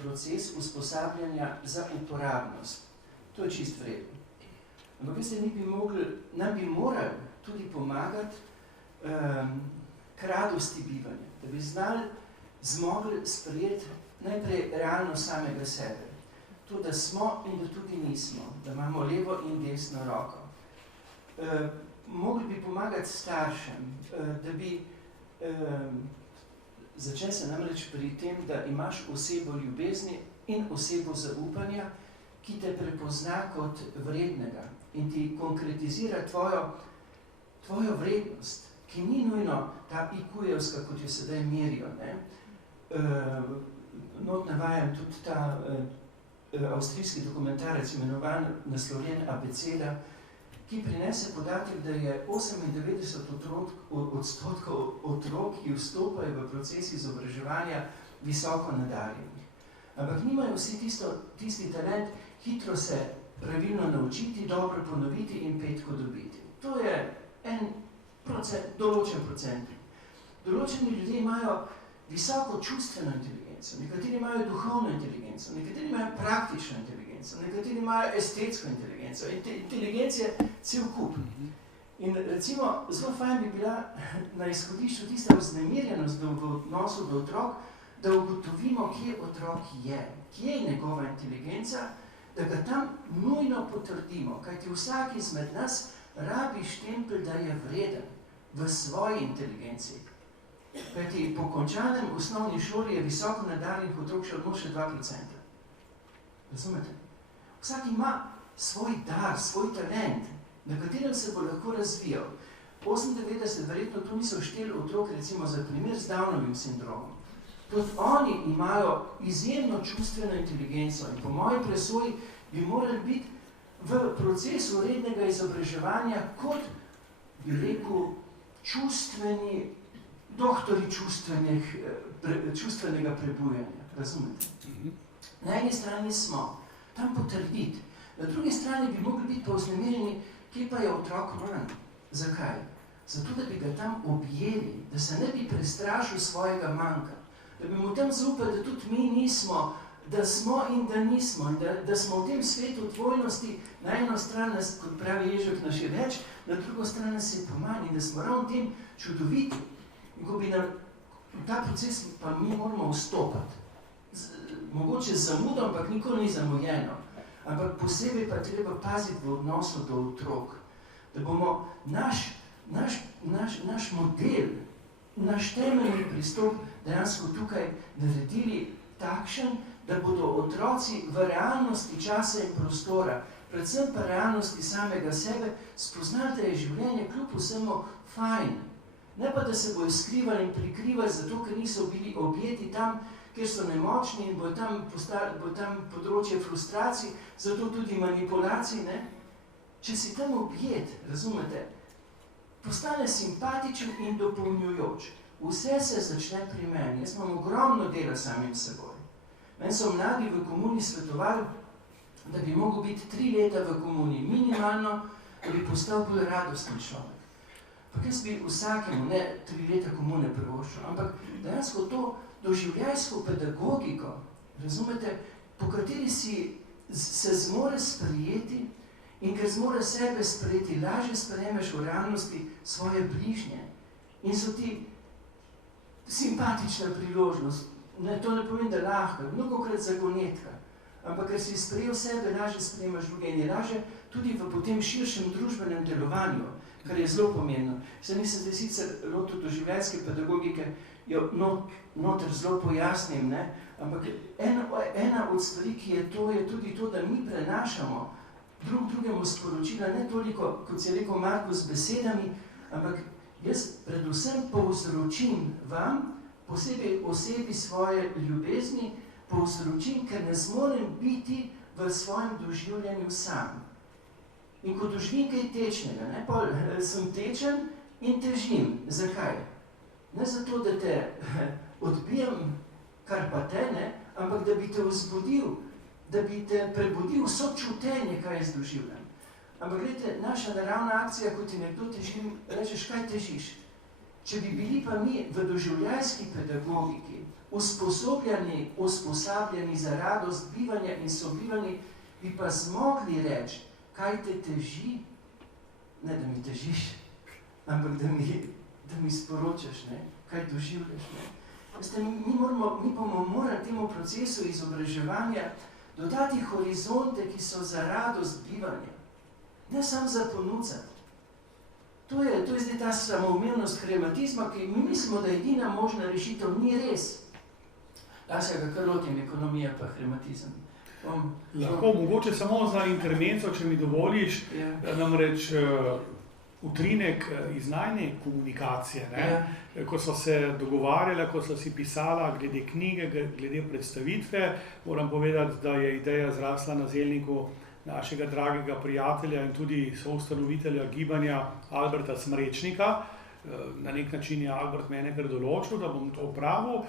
proces usposabljanja za uporabnost. To je čist vredno. Ampak veste, nam bi morali tudi pomagati k radosti bivanja, da bi zmogli sprejeti najprej realno samega sebe. To, da smo in da tudi nismo, da imamo levo in desno roko. Mogli bi pomagati staršem, da bi začel se namreč pri tem, da imaš osebo ljubezni in osebo zaupanja, ki te prepozna kot vrednega in ti konkretizira tvojo vrednost, ki ni nujno ta IQ-jevska, kot jo sedaj merijo. Not navajam tudi ta avstrijski dokumentarec, imenovan naslovljen Abeceda, ki prinese podatek, da je 98% otrok, ki vstopajo v proces izobraževanja, visoko nadarjenih. Ampak nimajo vsi tisti talent, hitro se pravilno naučiti, dobro ponoviti in petko dobiti. To je določen procent. Določeni ljudje imajo visoko čustveno inteligenco, inteligenco, nekateri imajo duhovno inteligenco, nekateri imajo praktično inteligenco, nekateri imajo estetsko inteligenco. Inteligenc je cel kup. In recimo, zelo fajn bi bila na izhodišču tista vznemirjenost v odnosu do otrok, da ugotovimo, kje otrok je, kje je njegova inteligenca, da ga tam nujno potrdimo, kajti vsak izmed nas rabi štempelj, da je vreden v svoji inteligenci. Kajti po končanem osnovni šoli je visoko nadarjenih otrok še odnos še 2%. Razumete? Vsak ima svoj dar, svoj talent, na katerem se bo lahko razvijal. 98, verjetno tu niso šteli otrok, recimo za primer z Downovim sindromom. Tudi oni imajo izjemno čustveno inteligenco in po moji presoji bi morali biti v procesu rednega izobraževanja kot, bi rekel, čustveni, doktori čustvenega prebujanja. Razumete? Na eni strani smo tam potrditi, na drugi strani bi mogli biti pa vznemirjeni, kje pa je otrok manj. Zakaj? Zato, da bi ga tam objeli, da se ne bi prestrašil svojega manjka. Da bi mu tam zaupali, da tudi mi nismo, da smo in da nismo, in da smo v tem svetu dvojnosti, na eno stran, kot pravi Ježek, nas je več, na drugo stran nas je pa manj in da smo ravno tem čudoviti. In ko bi na ta proces pa mi moramo vstopati. Mogoče z zamudom, ampak nikoli ni zamujeno. Ampak posebej pa treba paziti v odnosu do otrok. Da bomo naš model, naš temeljni pristop dejansko tukaj naredili takšen, da bodo otroci v realnosti časa in prostora, predvsem pa realnosti samega sebe, spoznali, da je življenje kljub vsemu fajn. Ne pa, da se bojo skrivali in prikrivali, zato ker niso bili objeti tam, kjer so nemočni in bo tam področje frustracij, zato tudi manipulacij, ne? Če si tam objet, razumete, postane simpatičen in dopolnjujoč. Vse se začne pri meni. Jaz imam ogromno dela samim seboj. Meni so mladi v komuni svetovali, da bi mogel biti 3 leta v komuni minimalno, da bi postal bolj radosten človek. Pa jaz bi vsakemu, ne 3 leta komune privoščil, ampak dejansko to doživljajsko pedagogiko, razumete, po kateri se zmore sprijeti in ker zmore sebe sprejeti, lažje sprejmeš v realnosti svoje bližnje. In so ti simpatična priložnost. Ne, to ne pomeni, da lahko, mnogokrat zagonetka. Ampak ker si sprejel sebe, lažje sprejmaš druge in je lažje tudi v potem širšem družbenem delovanju, kar je zelo pomembno. Se nisem zdaj sicer lotil doživljajske pedagogike, jo noter zelo pojasnim, ne? Ampak ena od stvari, ki je to, je tudi to, da mi prenašamo drugemu sporočila, ne toliko, kot si je rekel Marko, z besedami, ampak jaz predvsem povzročim vam, posebej osebi svoje ljubezni, povzročim, ker ne zmorem biti v svojem doživljanju sam. In ko doživim kaj tečnega, ne, pol sem tečen in težim. Zakaj? Ne zato, da te odbijem, kar pa te, ne, ampak da bi te vzbudil, da bi te prebudil sočutenje, kaj jaz doživljam. Ampak gledajte, naša naravna akcija, ko ti nekdo teži, rečeš, kaj težiš? Če bi bili pa mi v doživljajski pedagogiki usposabljeni za radost, bivanja in sobivanja, bi pa zmogli reči, kaj te teži, ne da mi težiš, ampak da mi sporočaš, ne? Kaj doživljaš. Ne? Veste, mi bomo morali temu procesu izobraževanja dodati horizonte, ki so za radost bivanja, ne samo za ponucati. To je zdaj ta samoumevnost krematizma, ki mi mislimo, da edina možna rešitev ni res. Da se ga kar lotim, ekonomija pa krematizem. Lahko, mogoče samo za intervenco, če mi dovoliš, namreč utrinek iz najne komunikacije, ne? Ko so se dogovarjali, ko so si pisala glede knjige, glede predstavitve, moram povedati, da je ideja zrasla na zelniku našega dragega prijatelja in tudi soustanovitelja gibanja Alberta Smrečnika. Na nek način je Albert mene kar določil, da bom to opravil.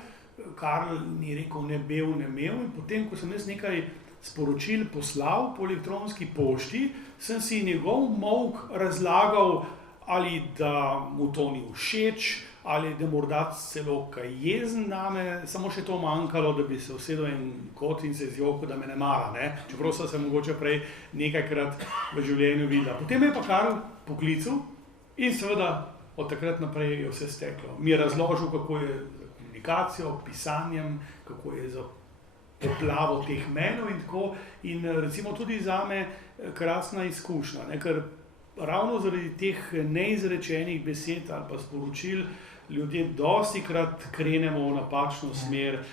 Karl ni rekel ne bil, ne imel in potem, ko sem jaz nekaj sporočil poslal po elektronski pošti, sem si njegov molk razlagal, ali da mu to ni všeč, ali da morda celo kaj jezen name, samo še to manjkalo, da bi se usedel en kot in se zjokal, da me ne mara, ne? Čeprav so se mogoče prej nekajkrat v življenju videla. Potem me je pa Karl poklical in seveda od takrat naprej je vse steklo. Mi je razložil, kako je za komunikacijo, pisanjem, kako je za poplavo teh menov in tako. In recimo tudi zame krasna izkušnja, ne? Ker ravno zaradi teh neizrečenih besed ali pa sporočil ljudje dostikrat krenemo v napačno smer,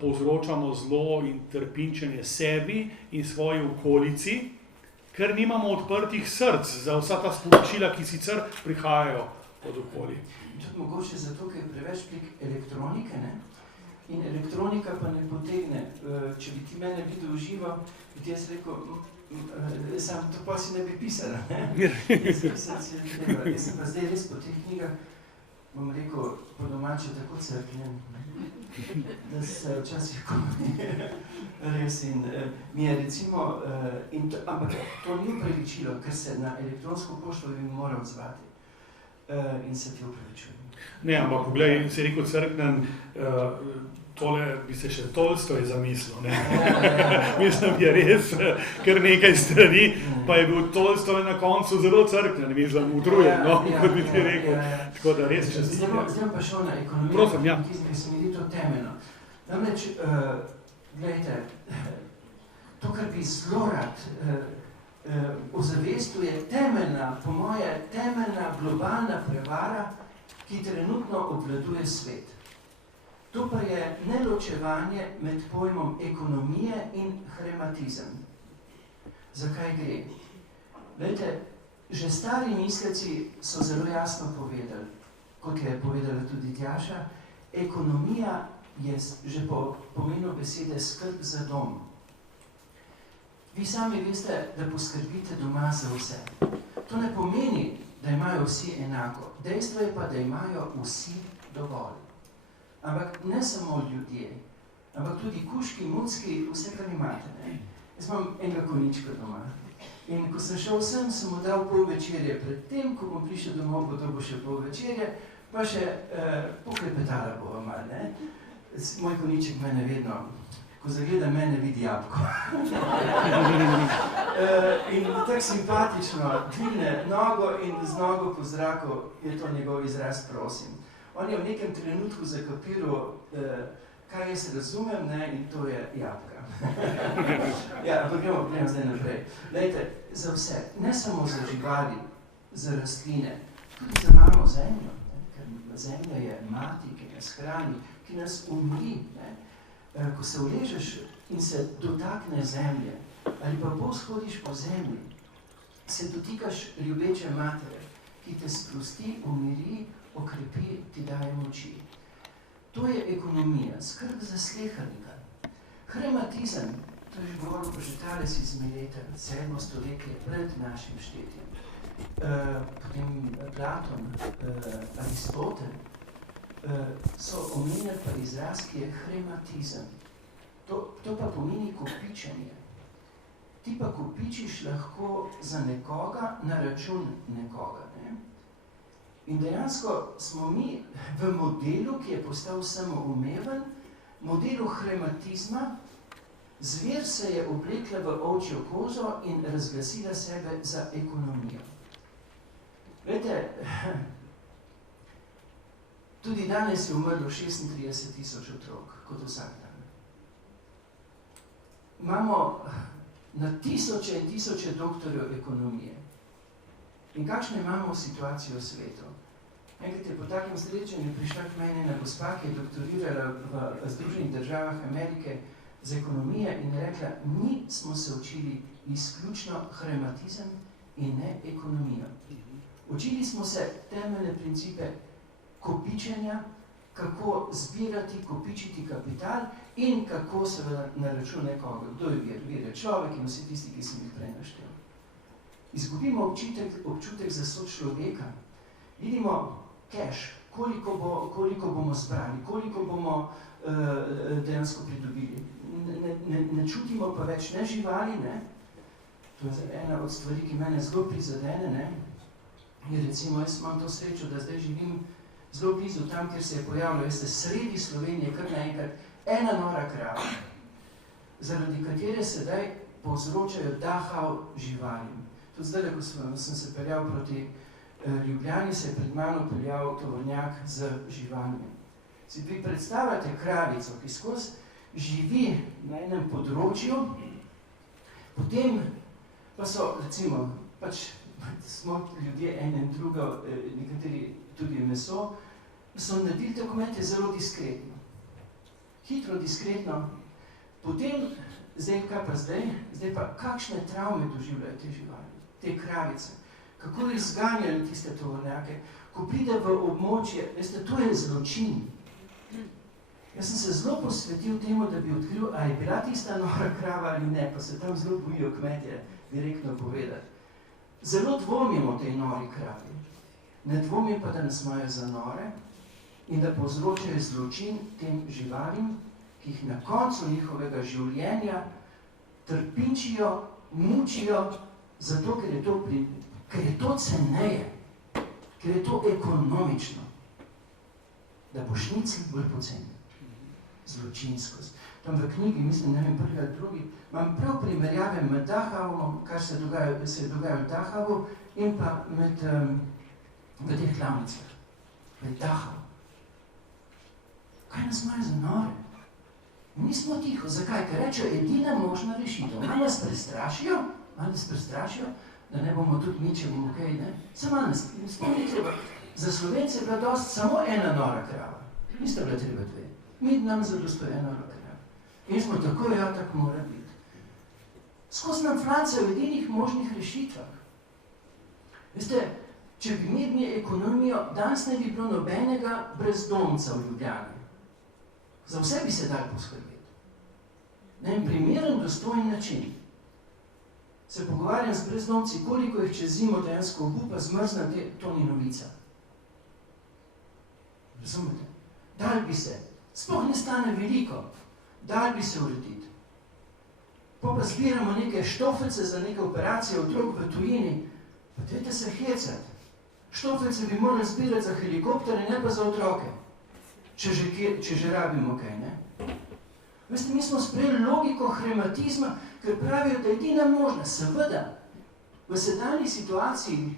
povzročamo zlo in trpinčenje sebi in svoji okolici, ker nimamo odprtih src za vsa ta sporočila, ki sicer prihajajo od okolja. Tudi mogoče zato, ker je preveč prek elektronike, ne? In elektronika pa ne potegne. Če bi ti mene videl živo, bi ti jaz rekel, sam to pa si ne bi pisala, ne? Jaz sem pa zdaj res po teh knjigah, bom rekel, po domače tako crknem, da se včasih res in mi je recimo, ampak to ni upravičilo, ker se na elektronsko pošto bi moral odzvati in se ti upravičujem. Ne, ampak poglej, si rekel crknem, tole bi se še Tolstoj zamislil, ne? Mislim, je res kar nekaj strani, pa je bil Tolstoj na koncu zelo crknen, mislim, utrujen, no, kot bi ti rekel. Tako da res še Zdaj pa šel na ekonomijo, prosim, ja. Ki se mi zdi to temeljno. Namreč, gledajte, to, kar bi zelo rad ozavestil, je temeljna, po moje, temeljna globalna prevara, ki trenutno obvladuje svet. To pa je neločevanje med pojmom ekonomije in hrematizem. Zakaj gre? Glejte, že stari misleci so zelo jasno povedali, kot je povedala tudi Tjaša, ekonomija je že po pomenu besede skrb za dom. Vi sami veste, da poskrbite doma za vse. To ne pomeni, da imajo vsi enako. Dejstvo je pa, da imajo vsi dovolj. Ampak ne samo ljudje, ampak tudi kužki, mucki, vse, kar imate. Ne? Jaz imam enega konjička doma. In ko sem šel sem mu dal pol večerje. Pred tem, ko bom prišel domov, bo dobil še pol večerje, pa še poklepetala bova malo. Ne? Moj konjiček mene vedno, ko zagleda mene, vidi jabko. In tako simpatično dvigne nogo in z nogo po zraku je to njegov izraz prosim. On je v nekem trenutku zakapiral, kaj jaz razumem, ne, in to je jabka. Ja, ampak gremo zdaj naprej. Glejte, za vse, ne samo za živali, za rastline, tudi za malo zemljo, ne, ker zemlja je mati, ki nas hrani, ki nas umiri. Ne. Ko se uležeš in se dotakne zemlje, ali pa bolj shodiš po zemlji, se dotikaš ljubeče matere, ki te sprosti, umiri, okrepi, ti daje moči. To je ekonomija, skrb za slehernika. Hrematizem, to je že govoril že Tales iz Mileta, 7. stoletje pred našim štetjem. Potem Platon, Aristotel, so omenjali pa izraz, ki je hrematizem. To pa pomeni kopičenje. Ti pa kopičiš lahko za nekoga na račun nekoga. Ne? In dejansko smo mi v modelu, ki je postal samoumeven, modelu hrematizma, zver se je oblekla v ovčjo kožo in razglasila sebe za ekonomijo. Glejte, tudi danes je umrlo 36.000 otrok, kot vsak dan. Imamo na tisoče in tisoče doktorjev ekonomije. In kakšne imamo situacijo v svetu? Enkrat je po takem srečanju prišla k meni ena gospa, ki je doktorirala v Združenih državah Amerike z ekonomije in rekla, mi smo se učili izključno hrematizem in ne ekonomijo. Učili smo se temeljne principe kopičenja, kako zbirati, kopičiti kapital in kako seveda na račun nekoga, kdo je vir. Vir je človek in vsi tisti, ki sem jih prej naštel. Izgubimo občutek za sočloveka. Vidimo cash, koliko bomo zbrali, koliko bomo dejansko pridobili. Ne čutimo pa več ne živali, ne? To je ena od stvari, ki mene zelo prizadene, ne? In recimo, jaz imam to srečo, da zdaj živim zelo blizu tam, kjer se je pojavilo, veste, sredi Slovenije, kar naenkrat, ena nora krava, zaradi katere sedaj povzročajo Dachau živalim. Tudi zdaj, ko sem se peljal proti Ljubljani, se je pred mano peljal tovornjak z živalmi. Si vi predstavljate kravico, ki skozi živi na enem področju, potem pa so, recimo, pač smo ljudje ene in druga, nekateri tudi meso, so naredili dokumente zelo diskretno. Hitro, diskretno. Potem, zdaj, kaj pa zdaj? Zdaj pa, kakšne travme doživljajo te živali, te kravice? Kako jih zganjajo tiste tovornjake? Ko pride v območje, veste, to je zločin. Jaz sem se zelo posvetil temu, da bi odkril, a je bila tista nora krava ali ne, pa se tam zelo bojijo kmetje direktno povedati. Zelo dvomim o tej nori kravi. Ne dvomim pa, da nas imajo za nore in da povzročajo zločin tem živalim, ki jih na koncu njihovega življenja trpinčijo, mučijo, zato ker je to ceneje, ker je to ekonomično, da bo šnicl bolj poceni. Zločinskost. Tam v knjigi, mislim, ne vem, prvi ali drugi, imam prav primerjave med Dachauom, kar se je dogajalo v Dachau in pa med v teh klavnicah. Med Dachau. Kaj nas imajo za nore? Mi smo tiho. Zakaj? Ker rečejo, edina možna rešitev. Malo nas prestrašijo, da ne bomo tudi mi, če bomo kaj, ne? Samo nas, spomni treba. Za Slovence je bila dosti samo ena nora krava. Niste bila treba dve. Mi nam zadostoje ena nora krava. In smo tako, ja, tako mora biti. Skozi nam Francija v edinih možnih rešitvah. Veste, če bi imeli ekonomijo, danes ne bi bilo nobenega brezdomca v Ljubljani. Za vse bi se dali poskrbeti. Na en primeren, dostojen način. Se pogovarjam s brezdomci, koliko jih čez zimo dejansko obupa, zmrzna, to ni novica. Razumete? Dal bi se. Sploh ne stane veliko. Dal bi se urediti. Pa zbiramo neke štofelce za neke operacije otrok v tujini. Pa dajte se hecati. Štofelce bi morali zbirati za helikoptere, ne pa za otroke. Če že rabimo kaj, ne? Veste, mi smo sprejeli logiko hrematizma, ker pravijo, da je edina možna. Seveda, v sedanji situaciji,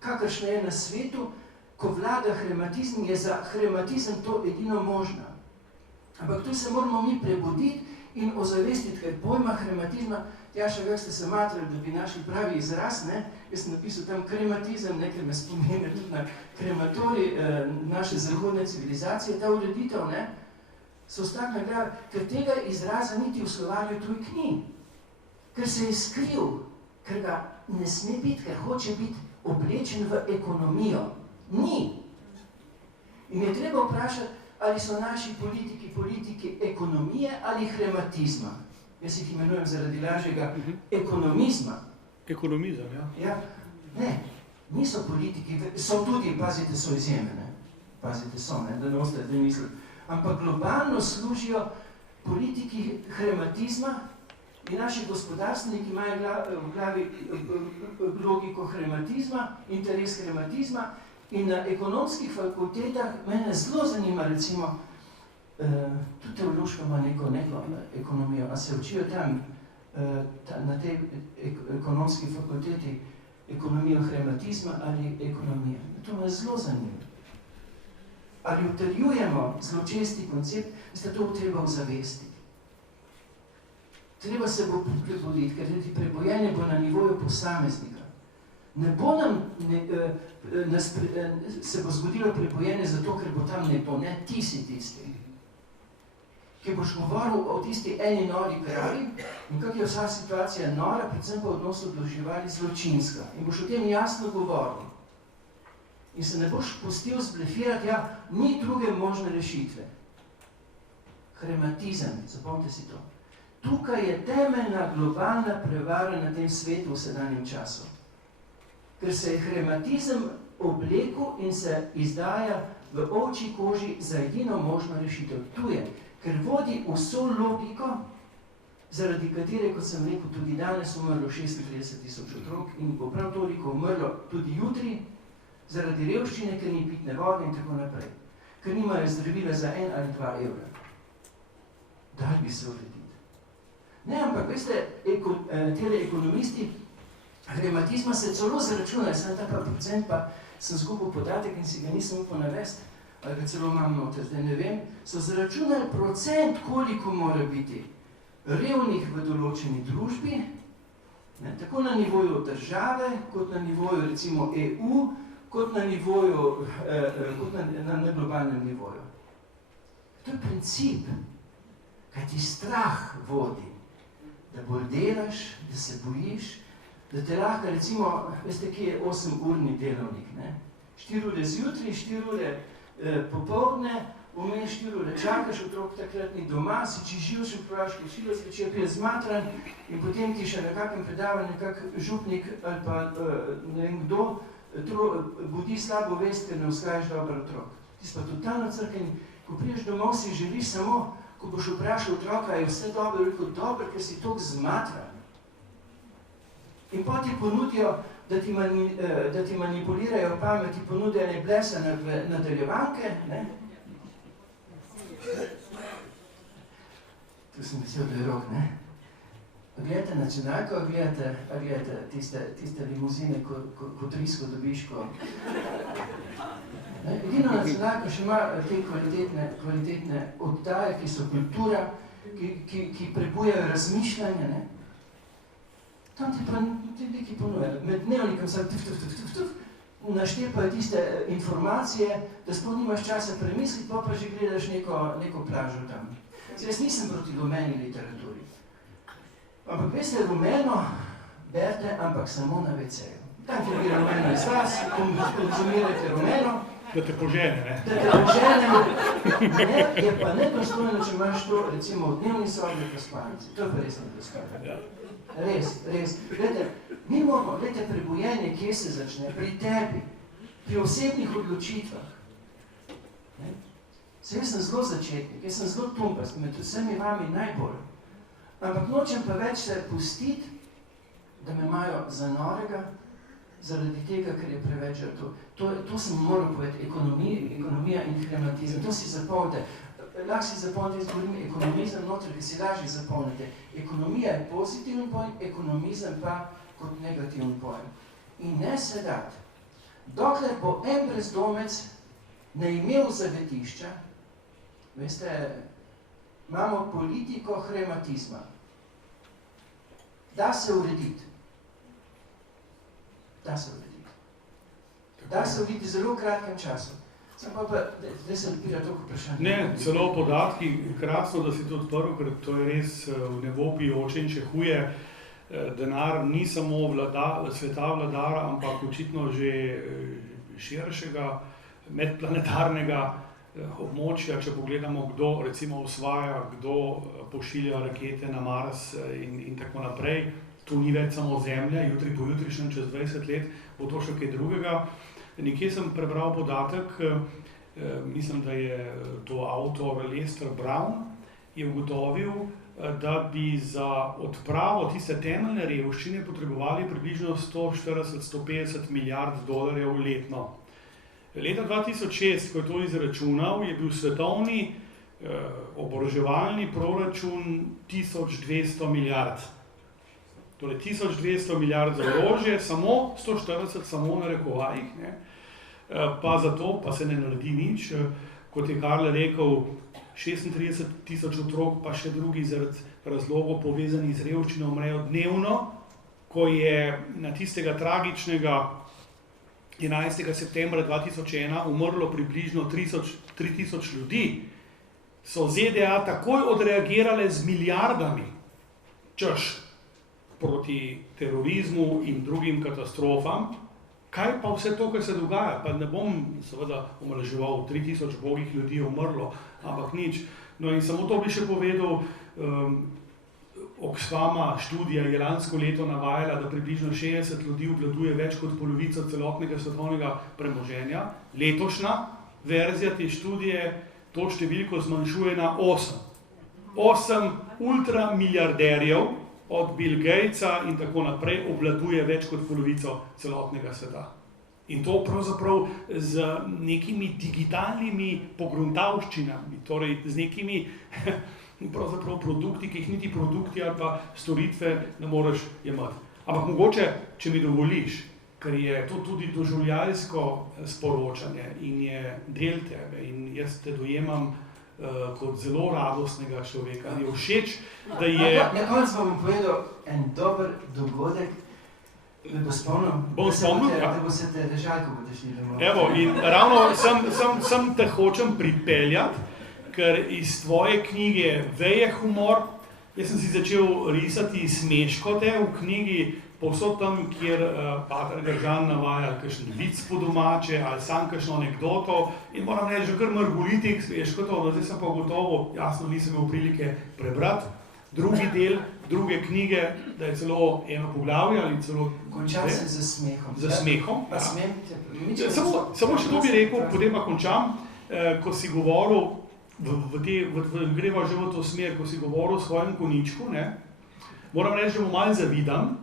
kakršna je na svetu, ko vlada hrematizm, je za hrematizem to edino možna. Ampak tu se moramo mi prebuditi in ozavestiti, ker pojma hrematizma, Tjaša, kako ste se matrali, da bi našli pravi izraz, ne? Jaz sem napisal tam krematizem, ne, ker me spomene tudi na krematorij naše zahodne civilizacije, ta ureditev, ne, so stakne glave, ker tega izraza niti v slovarju tuj knjig, ker se je skril, ker ga ne sme biti, ker hoče biti oblečen v ekonomijo. Ni. In je treba vprašati, ali so naši politiki ekonomije ali hrematizma. Jaz jih imenujem zaradi lažjega ekonomizma. Ekonomizem, ja. Ja, ne, niso politiki, so tudi, pazite, so izjeme, ne. Pazite, so, ne, da ne ostajate misliti. Ampak globalno služijo politiki hrematizma in naši gospodarstveniki imajo v glavi logiko hrematizma, interes hrematizma in na ekonomskih fakultetah mene zelo zanima, recimo, tudi teološka ima neko ekonomijo, a se učijo tam na tej ekonomski fakulteti ekonomijo hrematizma ali ekonomije. To me zelo zanima. Ali utrjujemo zločesti koncept, da to treba ozavestiti. Treba se bo prebuditi, ker prebojenje bo na nivoju posameznika. Ne bo nam, se bo zgodilo prebojenje zato, ker bo tam nekdo, ne, ti si tisti. Ki boš govoril o tisti eni nori kravi in kako je vsa situacija nora, predvsem pa v odnosu do živali zločinska. In boš o tem jasno govoril. In se ne boš pustil zblefirati, ja, ni druge možne rešitve. Hrematizem, zapomnite si to. Tukaj je temeljna globalna prevara na tem svetu v sedanjem času. Ker se je hrematizem oblekel in se izdaja v ovčji koži za edino možno rešitev. Tu je. Ker vodi vso logiko, zaradi katere, kot sem rekel, tudi danes umrlo 36 000 otrok in bo prav toliko umrlo tudi jutri, Zaradi revščine, ker ni pitne vode in tako naprej. Ker nimajo zdravila za 1 ali 2 evra. Daj bi se urediti. Ne, ampak veste, tele ekonomisti revmatizma se celo zaračunajo, sem ta procent pa sem zgubil podatek in si ga nisem upal navesti, ali ga celo imam noter, zdaj ne vem, so zaračunali procent, koliko mora biti revnih v določeni družbi, ne, tako na nivoju države, kot na nivoju recimo EU, kot na nivoju, kot na globalnem nivoju. To je princip, kaj ti strah vodi, da bolj delaš, da se bojiš, da te lahko, recimo, veste, kje je 8-urni delovnik, ne? 4 ure zjutraj, 4 ure popoldne, vmes 4 ure čakaš, otrok takrat ni doma, si čižil še praški, šilo zvečer, prije zmatran in potem ti še na kakem predavanju kak župnik ali pa ne vem kdo budi slabo vest, ker ne vzgajaš dober otrok. Ti si pa totalno crken, ko priješ domov, si želiš samo, ko boš vprašal otroka, je vse dobro, rekel dobro, ker si toliko zmatran. In pa ti ponudijo, da ti manipulirajo pamet, ti ponudijo ne blesane nadaljevanke, ne? Tu sem vesel, da je rok, ne? Gledate nacionalko, gledate tiste limuzine, kot risko dobiš, ko... Edino nacionalko še ima te kvalitetne oddaje, ki so kultura, ki prebujajo razmišljanje, ne? Tam ti pa neki ponujajo. Med dnevnikom se naštepajo tiste informacije, da sploh nimaš časa premisliti, pa že gledaš neko plažo tam. Jaz nisem proti rumeni literaturi. Ampak veste, rumeno berite, ampak samo na WC-ju. Tam, kjer gre rumeno iz vas, konzumirajte rumeno. Da te požene, ne? Da te požene, je pa nedostojno, če imaš to, recimo, v dnevni sobi pa spalnici. To je pa res nedostojno. Res. Glede, mi moramo, prebojenje, kje se začne? Pri tebi, pri osebnih odločitvah. Saj jaz sem zelo začetnik, jaz sem zelo tumpast, med vsemi vami najbolj. Ampak nočem pa več se pustiti, da me imajo za norega, zaradi tega, ker je preveč žrtev. To sem moral povedati, ekonomija in revmatizem, to si zapomnite. Lahko si zapomnite, jaz govorim ekonomizem noter, ki si lažje zapomnite. Ekonomija je pozitiven pojem, ekonomizem pa kot negativen pojem. In ne se dati. Dokler bo en brezdomec ne imel zavetišča, veste, imamo politiko revmatizma. Da se urediti. Da se urediti v zelo kratkem času. Zdaj se odpira toliko vprašanje. Ne, celo podatki, krasno, da si to odprl, ker to je res v nebo pijoče in še huje. Denar ni samo sveta vladara, ampak očitno že širšega medplanetarnega območja, če pogledamo, kdo recimo osvaja, kdo pošilja rakete na Mars in tako naprej. Tu ni več samo Zemlja, jutri po jutrišnjem, čez 20 let bo to še kaj drugega. Nekje sem prebral podatek, mislim, da je to avtor Lester Brown, je ugotovil, da bi za odpravo tiste temeljne revščine potrebovali približno 140–150 milijard dolarjev letno. Leta 2006, ko je to izračunal, je bil svetovni oboroževalni proračun 1200 milijard. Torej 1200 milijard za orožje, samo 140, samo na rekovajih, ne? Pa zato pa se ne naredi nič, kot je Karl rekel, 36 000 otrok, pa še drugi zaradi razlogov povezanih z revščino umrejo dnevno, ko je na tistega tragičnega 11. septembra 2001 umrlo približno 3000 ljudi, so ZDA takoj odreagirale z milijardami, češ proti terorizmu in drugim katastrofam. Kaj pa vse to, kar se dogaja? Pa ne bom seveda omalovaževal, 3000 bogih ljudi je umrlo, ampak nič. No in samo to bi še povedal, Oxfama študija je lansko leto navajala, da približno 60 ljudi obvladuje več kot polovico celotnega svetovnega premoženja. Letošnja verzija te študije to številko zmanjšuje na 8. 8 ultramilijarderjev od Bill Gatesa in tako naprej obvladuje več kot polovico celotnega sveta. In to pravzaprav z nekimi digitalnimi pogruntavščinami, torej z nekimi pravzaprav produkti, ki jih niti produkti ali pa storitve ne moreš jemati. Ampak mogoče, če mi dovoliš, ker je to tudi doživljajsko sporočanje in je del tebe in jaz te dojemam kot zelo radostnega človeka. Mi je všeč, da je... Na koncu bom povedal en dober dogodek, da bo spomnil, da bo se te držali, ko bodo šli domov. Evo, in ravno sem te hočem pripeljati, ker iz tvoje knjige veje humor. Jaz sem si začel risati smeškote v knjigi, povsod tam, kjer pater Gržan navaja kakšen vic po domače ali sam kakšno anekdoto in moram reči, že kar mrgolitik smeškotov, no zdaj sem pa gotovo, jasno nisem imel prilike prebrati. Drugi del, druge knjige, da je celo eno poglavje ali celo... Končal sem z smehom. Z smehom, ja. Samo še to bi rekel, potem pa končam, ko si govoril, greva že v to smer, ko si govoril o svojem konjičku, ne, moram reči, da mu malo zavidam,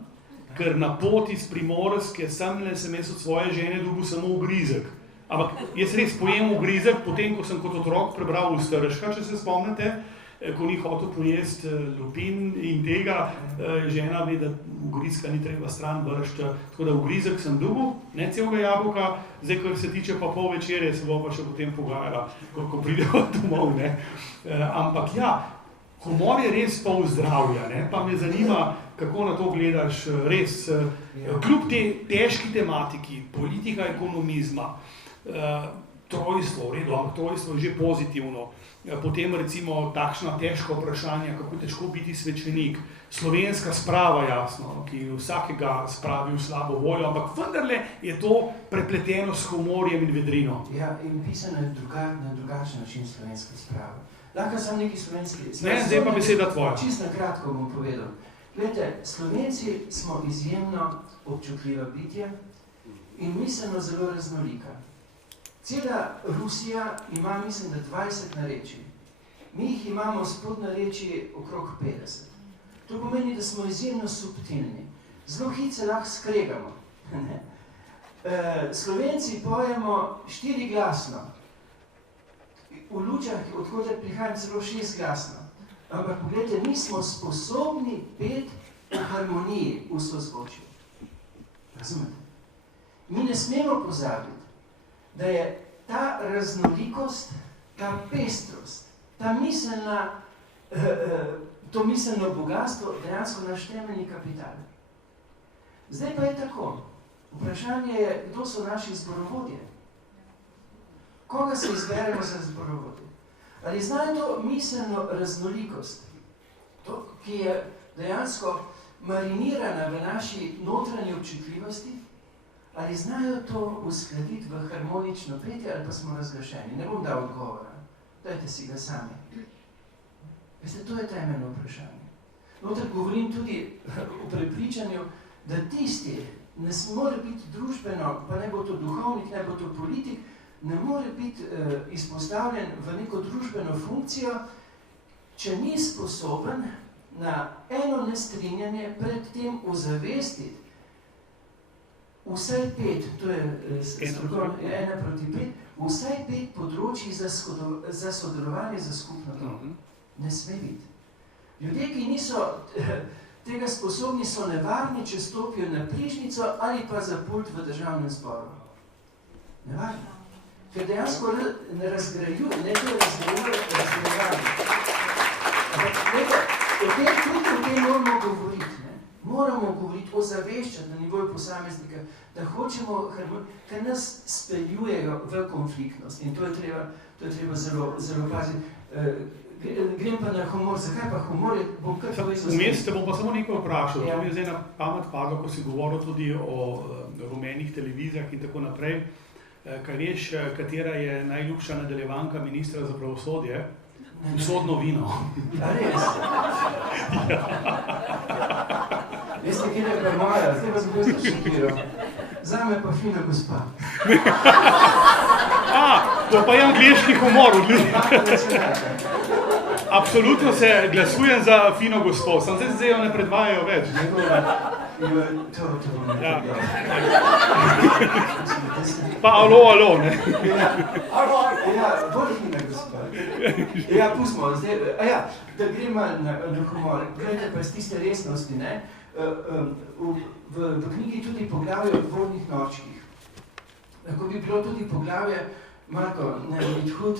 ker na poti iz Primorske semle sem jaz od svoje žene dobil samo ugrizek. Ampak jaz res pojem ugrizek, potem ko sem kot otrok prebral Ustržka, če se spomnite, ko ni hotel pojesti lupin in tega, žena ve, da ugrizka ni treba stran vršti, tako da ugrizek sem dobil, ne celega jabolka, zdaj, kar se tiče pa pol večerje, se bo pa še potem pogajala, ko pridejo domov, ne. Ampak ja, humor je res pol zdravja, ne, pa me zanima, kako na to gledaš, res, kljub te težki tematiki, politika ekonomizma, trojstvo, trojstvo je že pozitivno, potem recimo takšna težka vprašanja, kako težko biti svečenik, slovenska sprava, jasno, ki vsakega spravi v slabo voljo, ampak vendarle je to prepleteno s humorjem in vedrino. Ja, in pisano je na drugačen način slovenska sprava. Lahko sem neki slovenski... Ne, zdaj pa beseda tvoja. Čisto na kratko bom povedal. Glejte, Slovenci smo izjemno občutljiva bitja in miselno zelo raznolika. Cela Rusija ima, mislim, da 20 narečij. Mi jih imamo spodnarečij okrog 50. To pomeni, da smo izjemno subtilni. Zelo hitro lahko skregamo. Slovenci pojemo 4-glasno. V Lučah, odkoder prihajam, celo 6-glasno. Ampak pogledajte, mi smo sposobni peti v harmoniji v sozvočju. Razumete? Mi ne smemo pozabiti, da je ta raznolikost, ta pestrost, ta to miselno bogatstvo dejansko naš temeljni kapital. Zdaj pa je tako. Vprašanje je, kdo so naši zborovodje? Koga se izberemo za zborovodje? Ali znajo to miselno raznolikost, to, ki je dejansko marinirana v naši notranji občutljivosti, ali znajo to uskladiti v harmonično petje, ali pa smo razglašeni? Ne bom dal odgovora. Dajte si ga sami. Veste, to je temeljno vprašanje. Noter govorim tudi o prepričanju, da tisti ne more biti družbeno, pa ne bo to duhovnik, ne bo to politik, ne more biti izpostavljen v neko družbeno funkcijo, če ni sposoben na eno nestrinjanje pred tem ozavestiti vsaj 5, to je 1:5, vsaj 5 področji za sodelovanje za skupno dobro. Ne sme biti. Ljudje, ki niso tega sposobni, so nevarni, če stopijo na prižnico ali pa za pult v državnem zboru. Nevarni. Ker dejansko ne razgrajujo, ne to razgrajevanje. O tem moramo govoriti. Moramo govoriti o zaveščanju na nivoju posameznika, da hočemo, ker nas speljujejo v konfliktnost in to je treba zelo paziti. Grem pa na humor. Zakaj pa humor je? Vmes te bom pa samo nekaj vprašal. To mi je zdaj na pamet padlo, ko si govoril tudi o rumenih televizijah in tako naprej. Kaj veš, katera je najljubša nadaljevanka ministra za pravosodje? Usodno vino. A res? Veste, kjer je pa moja? Zdaj pa sem dosti šokiral. Zame pa fina gospa. To pa je angliški humor. Absolutno se glasujem za fino gospo. Sam zdaj jo ne predvajajo več. To bom Ja. naredil. Pa alo, ne? Ja, bolj hina, gospod. Ja, pustimo, zdaj, da grem malo na humor. Gledajte pa iz tiste resnosti, ne? V knjigi tudi poglavje o dvornih norčkih. Lahko bi bilo tudi poglavje, Marko, ne biti hud,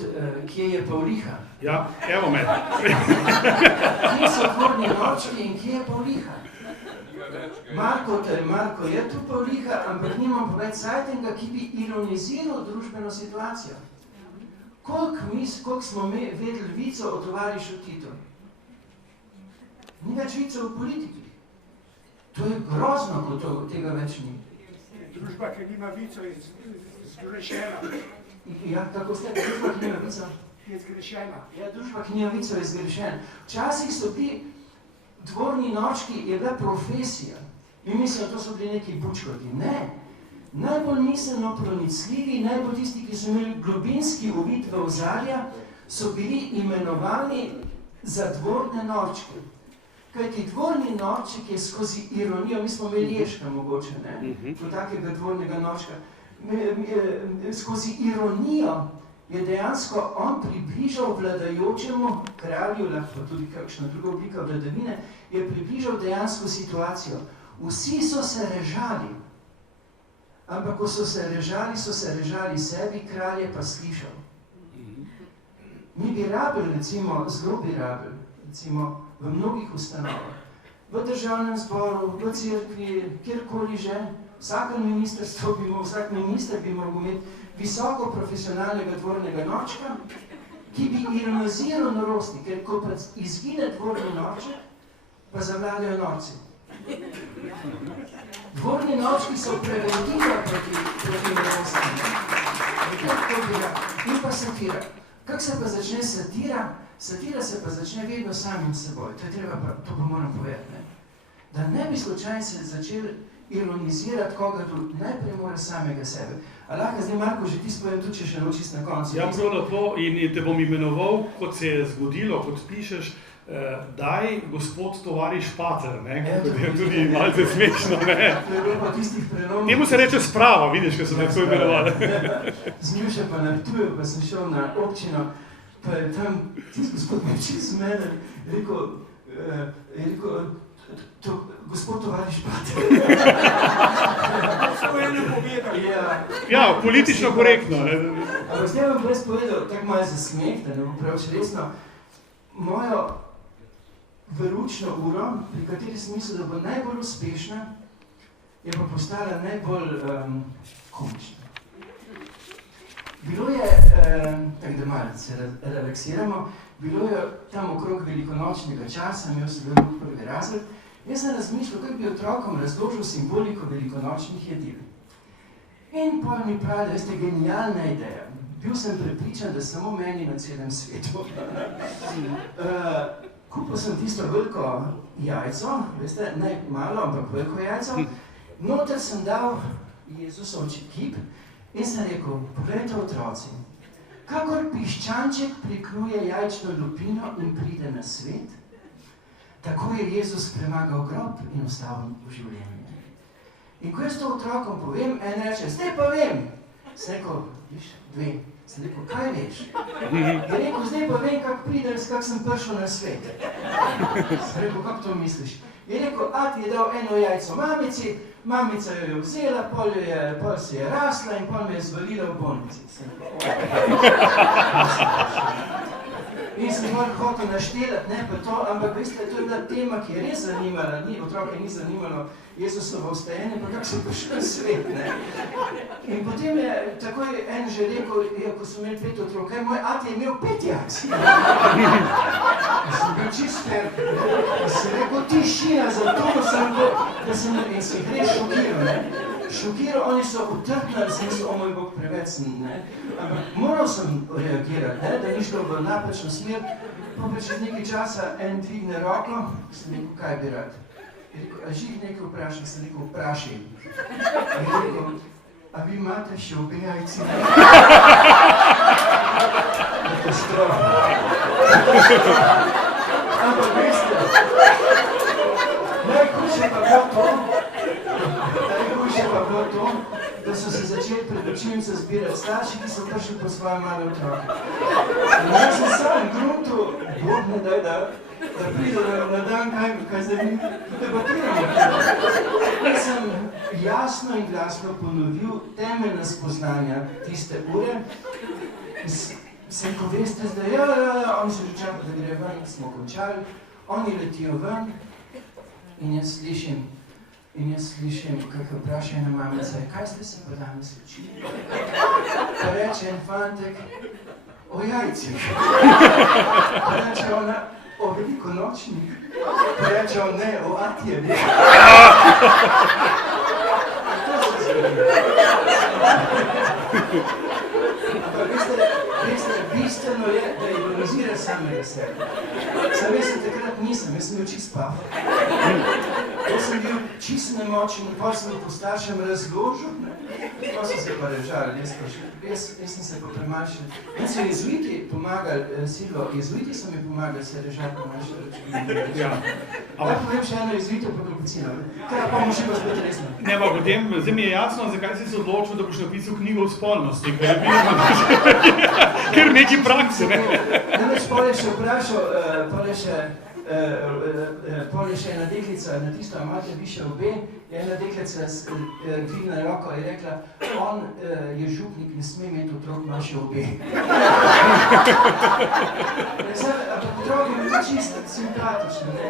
kje je Pavliha? Ja, evo me. Kje so dvorni norčki in kje je Pavliha? Marko je tu Pavliha, ampak nimam pa več sajtenga, ki bi ironiziral družbeno situacijo. Koliko smo vedeli vico o tovarišu Titu? Ni več vico v politiki. To je grozno, ko tega več ni. Družba, ki nima vico, je zgrešena. Ja, tako ste, družba, ki nima vico? Je zgrešena. Ja, družba, ki nima vico, je zgrešena. Včasih so ti dvorni nočki, je bila profesija. Mi mislim, to so bili neki bučkoti. Ne. Najbolj miselno pronicljivi, najbolj tisti, ki so imeli globinski uvid v ozadja, so bili imenovani za dvorne norčke. Kajti dvorni norček je skozi ironijo, mi smo imeli Ježka mogoče, ne? Kot takega dvornega norčka. Skozi ironijo je dejansko on približal vladajočemu kralju, lahko tudi kakšna druga oblika vladavine, je približal dejansko situacijo. Vsi so se režali, ampak ko so se režali sebi, kralj je pa slišal. Mi bi rabili, recimo, zelo bi rabili, recimo, v mnogih ustanovah, v državnem zboru, v cerkvi, kjerkoli že, vsak minister bi moral imeti visoko profesionalnega dvornega norčka, ki bi ironiziral norosti, ker ko pa izgine dvorni norček, pa zavladajo norci. Dvorni norčki so preventiva proti norostim. In pa satira. Kako se pa začne satira? Satira se pa začne vedno samim seboj. To pa moram povedati, ne? Da ne bi slučajno se začel ironizirati koga drug, najprej mora samega sebe. A lahko zdaj, Marko, že ti spovem tudi, če še naučis na koncu. Ja, prav lepo, in te bom imenoval, kot se je zgodilo, kot pišeš, daj gospod tovariš pater, ne? Kot je tudi malce smešno, ne? To je bilo pa tistih prelomnih. Temu se reče sprava, vidiš, ko so me tako imenovali. Z njo še pa na Ptuju, pa sem šel na občino, pa je tam tisti gospod Meči z mene rekel, gospod tovariš pater. To je ne povedal. Ja, politično korektno. Ampak zdaj vam brez povedal, tako malo za smeh, da ne bom prav še resno, mojo veručno uro, pri kateri sem mislil, da bo najbolj uspešna, je pa postala najbolj komična. Bilo je, tako da malo se relaksiramo, bilo je tam okrog velikonočnega časa, imel sem veliko prvi razred, jaz sem razmišljal, kako bi otrokom razložil simboliko velikonočnih jedil. In potem mi pravi, da veste, genialna ideja. Bil sem prepričan, da samo meni na celem svetu. Kupil sem tisto veliko jajco, veste, ne malo, ampak veliko jajco. Noter sem dal Jezusovči kip in sem rekel, pogledajte otroci, kakor piščanček prikljuje jajčno lupino in pride na svet, tako je Jezus premagal grob in ostal v življenju. In ko jaz to otrokom povem, en reče, zdaj pa vem. Sem rekel, viš, dve. Sem rekel, kaj veš? Je rekel, zdaj pa vem, kako sem prišel na svet. Sem rekel, kako to misliš? Je rekel, ati je dal eno jajco mamici, mamica jo je vzela, pol se je rasla in pol me je zvalila v bolnici. In sem hotel naštelati, ne pa to, ampak veste, to je bila tema, ki je res zanimala, otroke ni zanimalo Jezusovo vstajanje, pa kako sem prišel na svet, ne. In potem je takoj en že rekel, ko so imeli 5 otrok, moj ati je imel 5 jajc. Sem bil čist ferb, ne. Sem rekel, tišina, zato sem bil, da sem in se jih res šokiral, ne. Šokiral, oni so utrpnali, sem mislil, o moj Bog, preveč sem, ne. Ampak moral sem reagirati, ne, da ni šlo v napačno smer, pa čez nekaj časa en dvigne roko, sem rekel, kaj bi rad. Je rekel, a žih nekaj vprašaj, sem rekel, vprašaj. Je rekel, a vi imate še obe jajci? Katastrofa. Ampak veste, najhujše pa bilo to, male otroke. In jaz sem sam gruntu, Bog ne daj, da pride na dan, kaj zdaj mi debatiramo. Jaz sem jasno in glasno ponovil temeljna spoznanja tiste ure. Sem, ko veste zdaj, oni so že čakali, da gre ven, smo končali, oni letijo ven in jaz slišim, kako vpraša ena mamica, kaj ste se pa danes učili? Pa reče en fantek, o jajcih. Pa reče ona, o velikonočnih. Pa reče on, ne, o atijevih. To se zgodi. Ampak veste, bistveno je, da ironizira samega sebe. Sam jaz takrat nisem, jaz sem bil čist pav. Jaz sem bil čist nemočen, potem sem po staršem razložil, pa so se pa režali, jaz sem se pa premanjšal. In so jezuiti pomagali, Silvo, jezuiti so mi pomagali se režati po manjši računi. Kaj povem še eno jezuito po kapocino? Kaj pa bomo še pa spet resno? Ne, pa potem, zdaj mi je jasno, zakaj si se odločil, da boš napisal knjigo o spolnosti, ker je bil ker neki prakse, ne? Namreč pol je še vprašal, pol je še ena deklica na tisto, a imate više obe, je ena deklica dvigna roko in je rekla, on je župnik, ne sme imeti otrok, ima še obe. Ampak otroki mi je čisto simpatični, ne?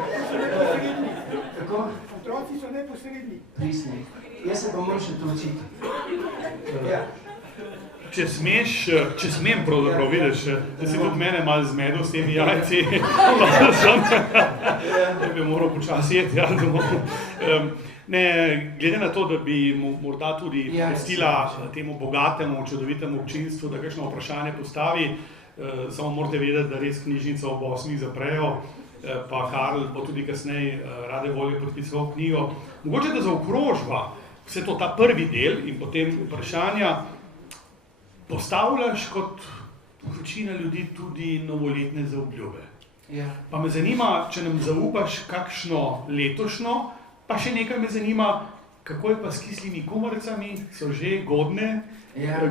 Kako? Otroci so neposredni. Prisni. Jaz se pa moram še to učiti. Ja. Če smem pravzaprav, vidiš, da si tudi mene malo zmedel s temi jajci, da bi moral počasi jeti, ja, domov. Ne, glede na to, da bi morda tudi pustila temu bogatemu, čudovitemu občinstvu, da kakšno vprašanje postavi, samo morate vedeti, da res knjižnico ob 8 zaprejo, pa Karl bo tudi kasneje rade volje podpisoval knjigo. Mogoče da zaokrožba vse to, ta prvi del in potem vprašanja, postavljaš kot večina ljudi tudi novoletne zaobljube. Ja. Pa me zanima, če nam zaupaš kakšno letošnjo, pa še nekaj me zanima, kako je pa s kislimi kumaricami, so že godne,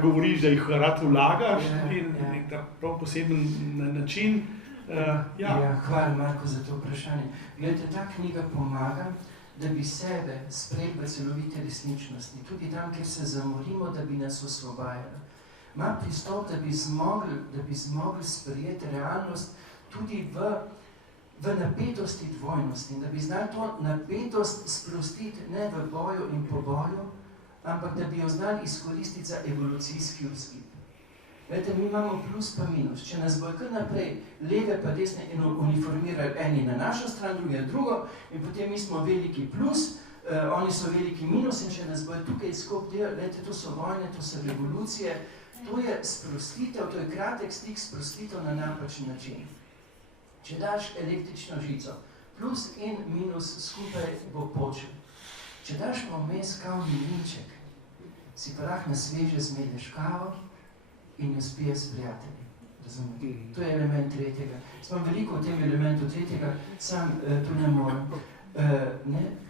govoriš, da jih rad vlagaš, tudi na nek prav poseben način. Hvala, Marko, za to vprašanje. Glede, ta knjiga pomaga, da bi sebe sprejeli v celovite resničnosti, tudi tam, kjer se zamorimo, da bi nas osvobajali. Imam pristop, da bi zmogli sprejeti realnost tudi v napetosti dvojnosti in da bi znali to napetost sprostiti ne v boju in po boju, ampak da bi jo znali izkoristiti za evolucijski vzgib. Vete, mi imamo plus pa minus. Če nas bojo kar naprej leve pa desne uniformirali eni na našo stran, drugi na drugo in potem mi smo veliki plus, oni so veliki minus in če nas bojo tukaj skop delali, vete, to so vojne, to so revolucije, to je sprostitev, to je kratek stik sprostitev na napačen način. Če daš električno žico, plus in minus skupaj bo počel. Če daš pa vmes kavni mlinček, si pa lahko na sveže zmedeš kavo in jo spije s prijatelji. Razumete? To je element tretjega. Sem veliko o tem elementu tretjega, sam tu ne morem.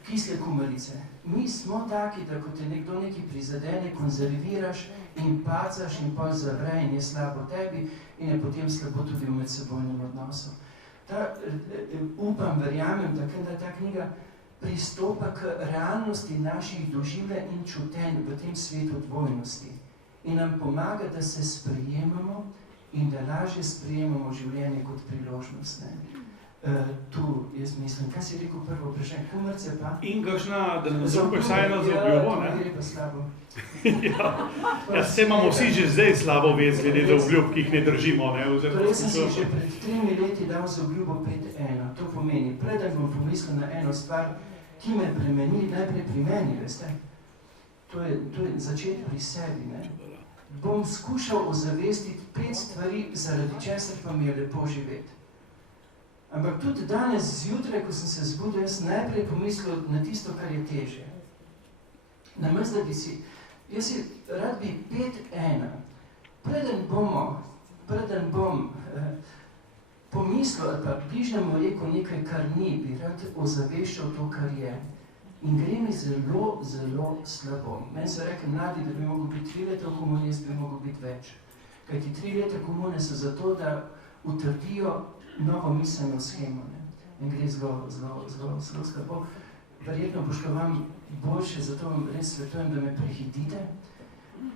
Kisle kumarice. Mi smo taki, da ko te nekdo nekaj prizadene, konzerviraš in pacaš in pol zavre in je slabo tebi in je potem slabo tudi v medsebojnem odnosu. Upam, verjamem, da ta knjiga pristopa k realnosti naših doživljanj in čutenj v tem svetu dvojnosti in nam pomaga, da se sprejemamo in da lažje sprejemamo življenje kot priložnost. Tu, jaz mislim, kaj si rekel prvo vprašanje, kumarce pa? In kakšna, da nam zaupaš vsaj eno zaobljubo, ne? Ja, to gre pa slabo. Ja, se imamo vsi že zdaj slabo vez, glede zaobljub, ki jih ne držimo, ne? Torej, sem si že pred 3 leti dal zaobljubo 5-1. To pomeni, preden bom pomislil na eno stvar, ki me bremeni, najprej pri meni, veste? To je začeti pri sebi, ne? Bom skušal ozavestiti 5 stvari, zaradi česar pa mi je lepo živeti. Ampak tudi danes zjutraj, ko sem se zbudil, jaz najprej pomislil na tisto, kar je težje. Namesto, da bi si, jaz si rad bi 5-1. Preden bom pomislil ali pa bližnjemu rekel nekaj, kar ni, bi rad ozaveščal to, kar je. In gre mi zelo, zelo slabo. Meni so rekli mladi, da bi mogel biti 3 leta v komuniji, bi mogel biti več. Kajti 3 leta komune so zato, da utrdijo novo miselno shemo. Ne? In gre zelo slabo. Verjetno boš pa vam boljše, zato vam res svetujem, da me prehitite.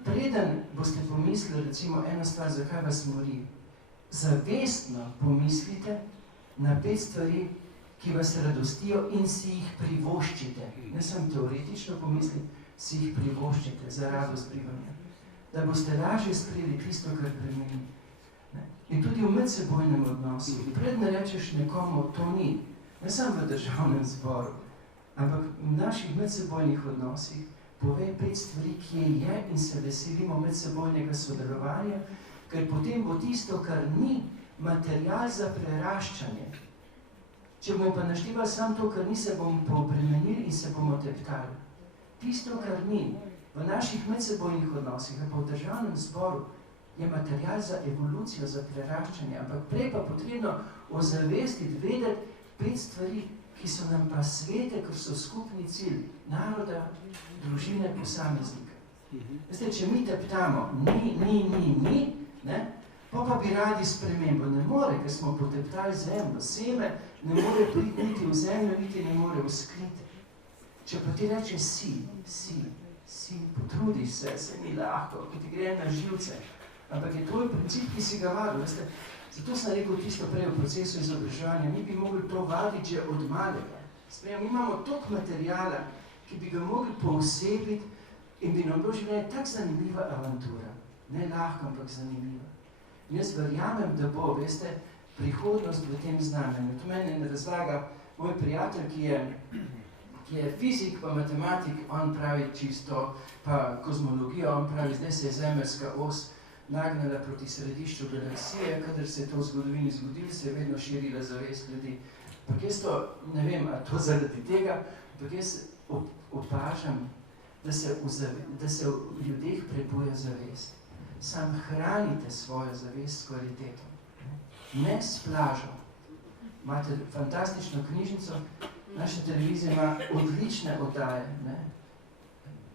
Preden boste pomislili, recimo, ena stvar, zakaj vas mori, zavestno pomislite na 5 stvari, ki vas radostijo in si jih privoščite. Ne samo teoretično pomisliti, si jih privoščite za radost bivanja. Da boste lažje sprejeli tisto, kar bremeni. In tudi v medsebojnem odnosu. Predne rečeš nekomu, to ni, ne samo v državnem zboru, ampak v naših medsebojnih odnosih povej 5 stvari, ki je in se veselimo medsebojnega sodelovanja, ker potem bo tisto, kar ni, material za preraščanje. Če bomo pa naštevali samo to, kar ni, se bomo poobremenili in se bomo teptali. Tisto, kar ni, v naših medsebojnih odnosih, pa v državnem zboru, je material za evolucijo, za preraščanje, ampak prej pa potrebno ozavestiti, vedeti 5 stvari, ki so nam pa svete, ker so skupni cilj naroda, družine, posameznika. Veste, če mi teptamo ni, ne, pa bi radi spremembo. Ne more, ker smo poteptali zemljo, seme ne more priti niti v zemljo, niti ne more vzkliti. Če pa ti reče si, potrudi se ni lahko, ki ti gre na živce. Ampak je tvoj princip, ki si ga vadil, veste. Zato sem rekel tisto prej v procesu izobraževanja, mi bi mogli to vaditi že od malega. Sprejem, mi imamo toliko materijala, ki bi ga mogli poosebiti in bi nam bilo življenje tak zanimiva avantura. Ne lahko, ampak zanimiva. In jaz verjamem, da bo, veste, prihodnost v tem znamenju. To meni razlaga moj prijatelj, ki je fizik pa matematik, on pravi čisto, pa kozmologijo, on pravi, zdaj se je zemeljska os nagnala proti središču galaksije, kadar se je to v zgodovini zgodilo, se je vedno širila zavest ljudi. Ampak jaz to, ne vem, a to zaradi tega, ampak jaz opažam, da se v ljudeh prebuja zavest. Sam hranite svojo zavest s kvaliteto, ne s plažo. Imate fantastično knjižnico, naša televizija ima odlične oddaje, ne?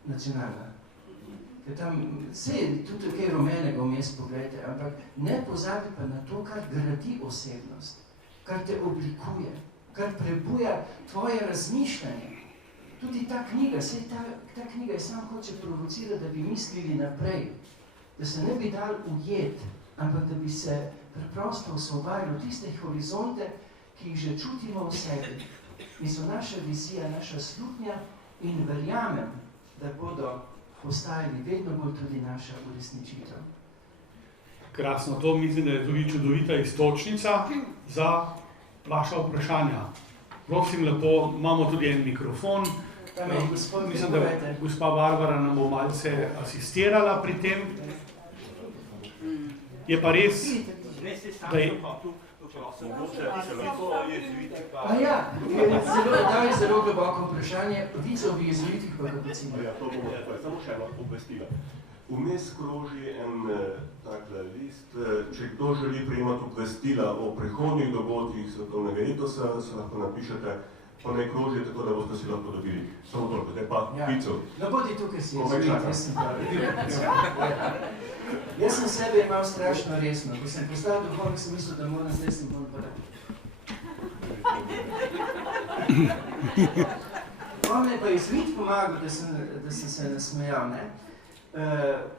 Nacionalna. Ker tam vse, tudi kaj rumenega vmes pogledajte, ampak ne pozabi pa na to, kar gradi osebnost, kar te oblikuje, kar prebuja tvoje razmišljanje. Tudi ta knjiga, ta knjiga je samo hoče provocirati, da bi mislili naprej, da se ne bi dal ujeti, ampak da bi se preprosto osvobodili v tiste horizonte, ki jih že čutimo v sebi. In so naša vizija, naša slutnja in verjamem, da bodo postajali vedno bolj tudi naša uresničitev. Krasno, to mislim, da je tudi čudovita istočnica za vaša vprašanja. Prosim lepo, imamo tudi en mikrofon. Mislim, da gospa Barbara nam bo malce asistirala pri tem. Je pa res, da je... To je zelo globoko vprašanje, vico v jezuitih pa kapucinah. Ja, to bomo samo še eno obvestila. Vmes kroži en takle list, če kdo želi prejemati obvestila o prihodnjih dogodkih svetovnega etosa, se lahko napišete, pa ne kroži, tako da boste si lahko dobili. Samo toliko, zdaj pa vico. No, bodi tukaj si jezuit, jaz sem pravi. Jaz sem sebe imel strašno resno. Ko sem postal duhovnik, sem mislil, da moram zdaj sem bolj padati. On me pa jezuit pomagal, da sem se nasmejal, ne?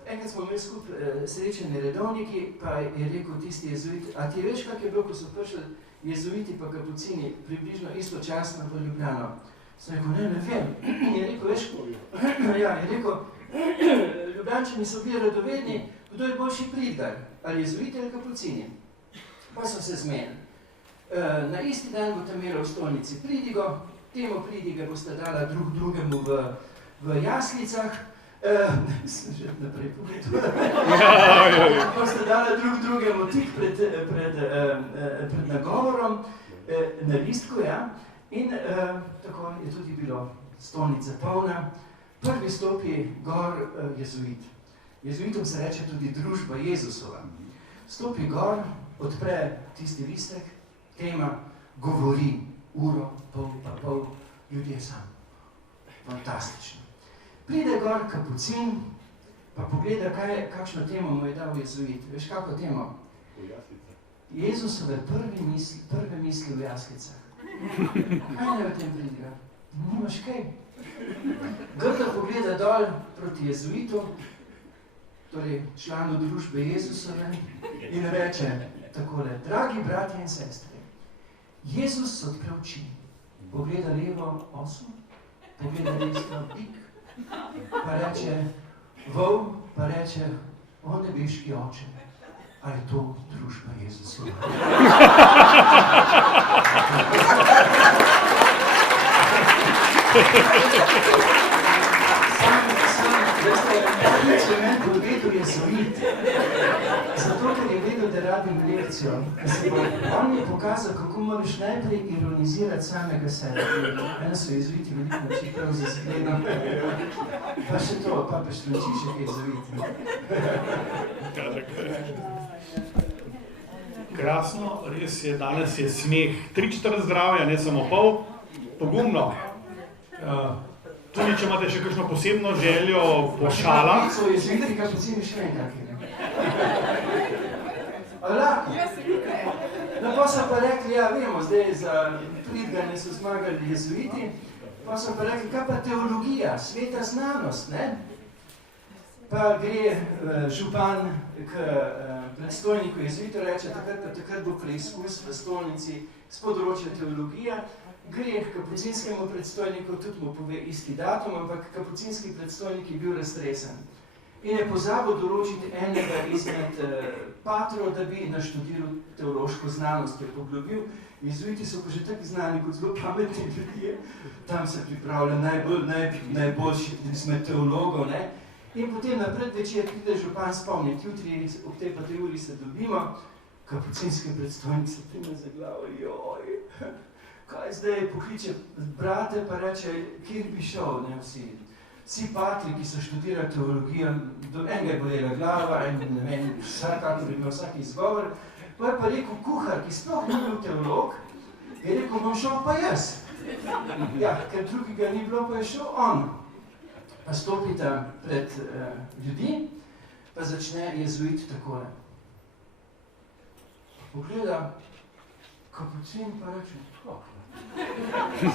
Enkrat smo imeli skupaj srečeni redovniki, pa je rekel tisti jezuit, a ti veš, kak je bilo, ko so prišli jezuiti pa kapucini približno istočasno v Ljubljano? Sem rekel, ne vem. Je rekel, veš, ja, je rekel, Ljubljančani so bili radovedni, kdo je boljši pridgar, ali jezuiti ali kapucini. Pa so se zmenili. Na isti dan boste imeli v stolnici pridigo, temu pridige boste dala drug drugemu v jaslicah, sem že naprej povedal, boste dala drug drugemu tik pred nagovorom, na listku, ja, in tako je tudi bilo stolnica polna. Prvi stopi gor jezuit. Jezuitom se reče tudi družba Jezusova. Stopi gor, odpre tisti listek, tema, govori uro, pol, ljudje sam. Fantastično. Pride gor kapucin, Pa pogledaj, kakšno temo mu je dal jezuit. Veš, kako temo? Jezusove prve misli v jaslicah. Kaj ne v tem pridiga? Nimaš kaj. Grdo pogleda dol proti jezuitu, torej članu družbe Jezusove, in reče takole: dragi bratje in sestre, Jezus odpre oči, pogleda levo oso, pogleda desno bik, pa reče vol, pa reče: o nebeški oče, ali je to družba Jezusova? Če meni povedal jezuit, zato ker je vedel, da rabim lekcijo. On mi je pokazal, kako moraš najprej ironizirati samega sebe. Mene so jezuiti veliko noči prav za zgledom. Pa še to, papež Frančišek je jezuit. Krasno, res je, danes je smeh. 3/4 zdravja, ne samo pol. Pogumno. Tudi, če imate še kakšno posebno željo po šalah. So jezuiti, kaj posebej še nekaj. Lahko. No, pa so pa rekli, ja, vemo, zdaj za pridganje so zmagali jezuiti, pa so pa rekli, kaj pa teologija, sveta znanost, ne? Pa gre župan k predstojniku jezuitov, reče, takrat bo preizkus v stolnici z področja teologija, gre k kapucinskemu predstojniku, tudi mu pove isti datum, ampak kapucinski predstojnik je bil raztresen. In je pozabil določiti enega izmed patrov, da bi naštudiral teološko znanost, je poglobil. Jezuiti so pa že tako znani kot zelo pametni ljudje. Tam se pripravlja najboljši izmed teologov, ne? In potem na predvečer pride župan spomniti, jutri ob tej pa 3 uri se dobimo, kapucinske predstojnice prime za glavo, joj, kaj zdaj pokliče brate, pa reče, kjer bi šel, ne vsi patri, ki so študirali teologijo, do enega je bolela glava, ne vem, vsakakor je imel vsak izgovor, pa je pa rekel kuhar, ki sploh ni bil teolog, je rekel, bom šel pa jaz. Ja, ker drugega ni bilo, pa je šel on. Pa stopita pred ljudi, pa začne jezuit takole. Pogleda kapucin, pa reče,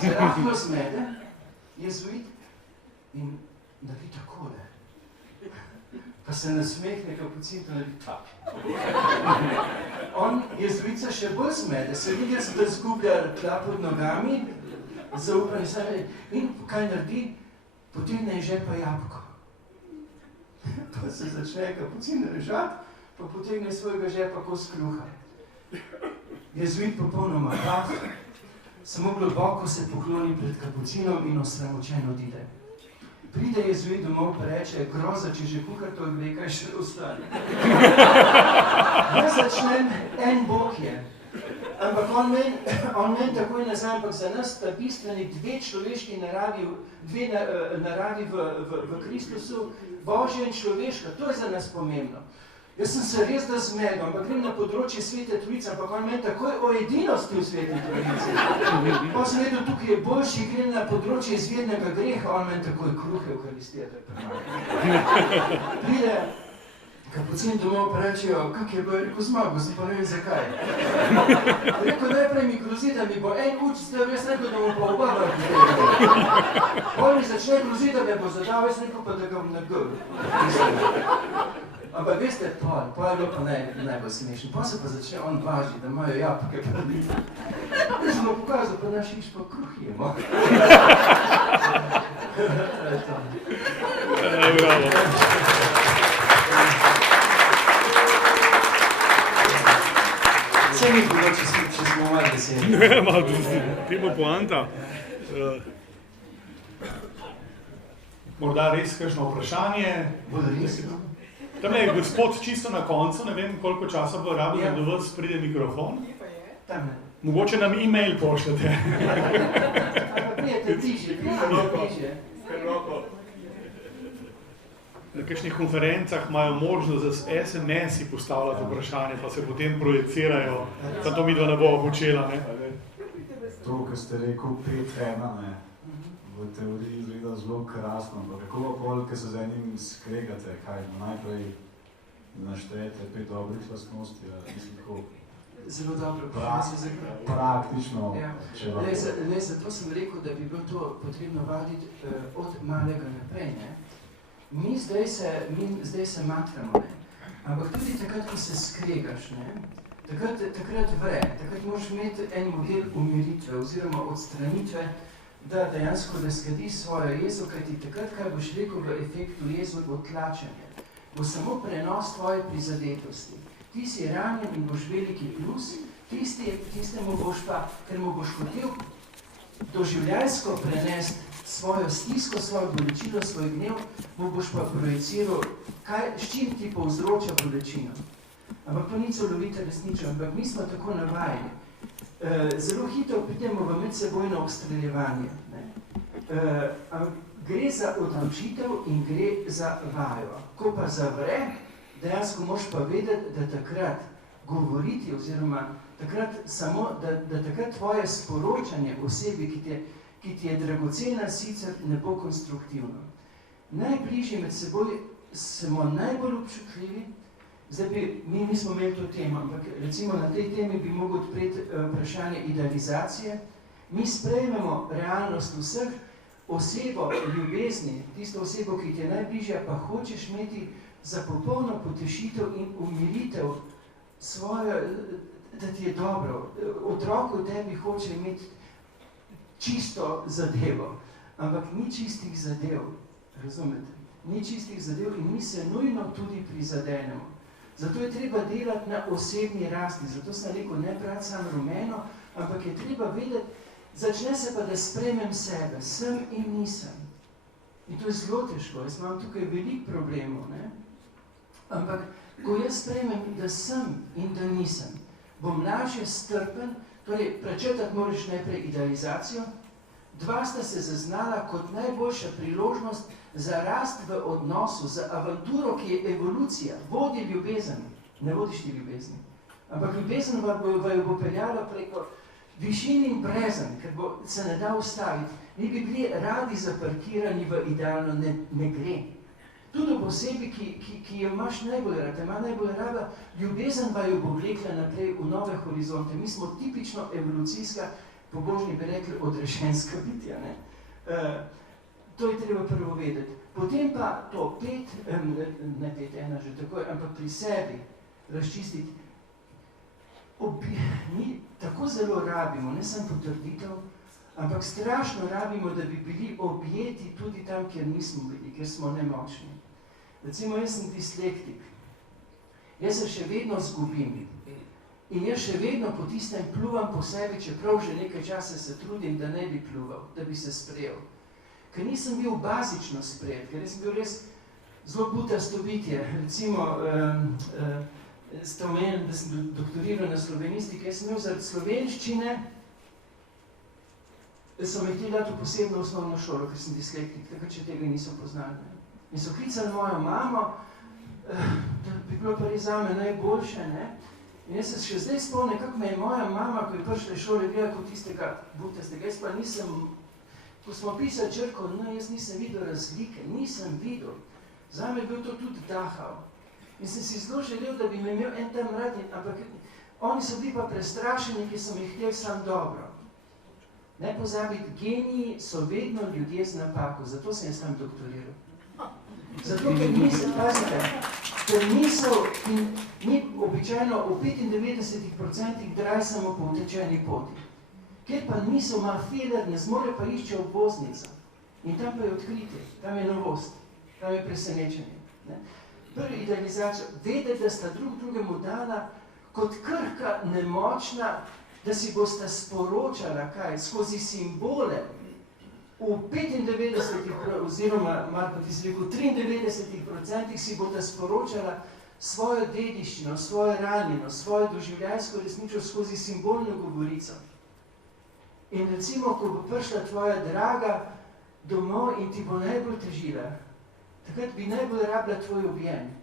se rahlo zmede, jezuit, in naredi takole. Pa se nasmehne kapucin, pa naredi tak. On, jezuica, še bolj zmede, se vidi, da zgublja tla pod nogami, zaupanje sebe, in kaj naredi? Potegne iz žepa jabolko. Pa se začne kapucin režati, pa potegne svojega žepa kos kruha. Jezuit popolnoma pah, samo globoko se pokloni pred kapucinom in osramočen odide. Pride jezuit domov pa reče, groza, če že kuhar to ve, kaj še ostane. Jaz začnem, en Bog je. Ampak on meni takoj nazaj, ampak za nas sta bistveni dve človeški naravi, dve naravi v Kristusu, Božja in človeška, to je za nas pomembno. Jaz sem se res da zmedel, ampak grem na področje Svete Trojice, ampak on meni takoj o edinosti v Sveti Trojici. Pa sem vedel, tukaj je boljši, grem na področje izvirnega greha, on meni takoj kruhe Euharistije, da premaj. Pride kapucin domov pa rečejo, kak je bilo, rekel zmagal, sem pa ne vem zakaj. Rekel, najprej mi grozi, da mi bo en učitelj, jaz rekel, da bom pa oba vrti. On mi začne grozi, da me bo zadal, jaz rekel pa, da ga bom nagrl. Ampak veste, pa je bilo pa najbolj smešno. Pa se pa začne on važiti, da imajo jabolke prvi. Da sem vam pokazal, pa naš iš pa kruh jemo. Bravo. Vse ni bilo, če smo malo veseli. Ne, malo ti bo poanta. Morda res kakšno vprašanje? Bodo res? Tam je gospod čisto na koncu, ne vem, koliko časa bo rabil, da do vas pride mikrofon. Mogoče nam e-mail pošljete. Prijete tiže. Na kakšnih konferencah imajo možnost, da s SMS-i postavljati vprašanje, pa se potem projecirajo, pa to midva ne bo počela, ne? To, kar ste rekel, 5-1, ne? v teoriji izgleda zelo krasno, ampak kako pa pol, ko se z enim skregate, kaj najprej naštejete 5 dobrih lastnosti, mislim, kako Zelo dobro, praktično, ja. če lahko. Zato sem rekel, da bi bilo to potrebno vaditi od malega naprej. Ne? Mi zdaj se matramo, ne? Ampak tudi takrat, ko se skregaš, ne? Takrat vre, takrat moraš imeti en model umiritve oziroma odstranitve, da dejansko da skladiš svojo jezo, kajti takrat, kaj boš rekel v efektu jezo, bo tlačenje, bo samo prenos tvoje prizadetosti. Ti si ranjen in boš veliki plus, tistemu boš pa, ker mu boš hotel doživljajsko prenesti svojo stisko, svojo bolečino, svoj gnev, mu boš pa projiciral, s čim ti povzroča bolečino. Ampak to ni celovita resniča, ampak mi smo tako navajeni. Zelo hitro pridemo v medsebojno obstreljevanje. Gre za odločitev in gre za vajo. Ko pa zavre, dejansko moraš pa vedeti, da takrat govoriti oziroma takrat samo, da takrat tvoje sporočanje osebi, ki ti je dragocena, sicer ne bo konstruktivno. Najbližji med seboj smo najbolj občutljivi, zdaj mi nismo imeli to temo, ampak recimo na tej temi bi mogel odpreti vprašanje idealizacije. Mi sprejmemo realnost vseh, osebo ljubezni, tisto osebo, ki ti je najbližja, pa hočeš imeti za popolno potešitev in umiritev svojo, da ti je dobro. Otrok v tebi hoče imeti čisto zadevo, ampak ni čistih zadev, razumete? Ni čistih zadev in mi se nujno tudi prizadenemo. Zato je treba delati na osebni rasti, zato sem rekel, ne brati samo rumeno, ampak je treba vedeti, začne se pa, da spremem sebe, sem in nisem. In to je zelo težko, jaz imam tukaj veliko problemov, ne? Ampak, ko jaz spremem, da sem in da nisem, bom lažje strpen, torej, prečetati moraš najprej idealizacijo, dva sta se zaznala kot najboljša priložnost za rast v odnosu, za avanturo, ki je evolucija, vodi ljubezen, ne vodiš ti ljubezni, ampak ljubezen vaju bo peljala preko višin in brezen, ker se ne da ustaviti, ni bi bili radi zaparkirani v idealno, ne gre. Tudi ob osebi, ki jo imaš najbolj rad, ima najbolj rada, ljubezen pa jo bo vlekla naprej v nove horizonte. Mi smo tipično evolucijska, pobožni bi rekli, odrešenska bitja. Ne? To je treba prvo vedeti. Potem pa to ne pet, ena že takoj, ampak pri sebi razčistiti. Mi tako zelo rabimo, ne samo potrditev, ampak strašno rabimo, da bi bili objeti tudi tam, kjer nismo bili, kjer smo nemočni. Recimo, jaz sem dislektik. Jaz se še vedno zgubim. In jaz še vedno po tistem pluvam po sebi, čeprav že nekaj časa se trudim, da ne bi pluval, da bi se sprejel. Ker nisem bil bazično sprejet, ker sem bil res zelo butasto bitje. Recimo, ste omenili, da sem doktoriral na slovenistiki, jaz sem imel zaradi slovenščine, so me hteli dati v posebno osnovno šolo, ker sem dislektik, takrat še tega nisem poznal. In so klicali mojo mamo, da bi bilo pa res zame najboljše, ne? In jaz se še zdaj spomnim, kako me je moja mama, ko je prišla iz šole, gledala kot tistega butastega. Jaz pa nisem, ko smo pisali črko, no, jaz nisem videl razlike, nisem videl. Zame je bil to tudi dahal. In sem si zelo želel, da bi me imel en tam rad, ampak oni so bili pa prestrašeni, ki so mi hteli sam dobro. Ne pozabiti, geniji so vedno ljudje z napako, zato sem jaz tam doktoriral. Zato, ker misel, pazite, ker misel, mi običajno v 95% drajsamo po utečeni poti. Ker pa misel ima feler, ne zmore pa išče obvoznica. In tam pa je odkritje, tam je novost, tam je presenečenje. Ne? Prvi idealizacija, vedeti, da sta drugemu dala kot krhka, nemočna, da si boste sporočala, kaj, skozi simbole, v 95% oziroma, Marko, ti si rekel, 93% si boste sporočala svojo dediščino, svojo ranjenost, svojo doživljajsko resničnost skozi simbolno govorico. In recimo, ko bo prišla tvoja draga domov in ti bo najbolj težila, takrat bi najbolj rabila tvoj objem.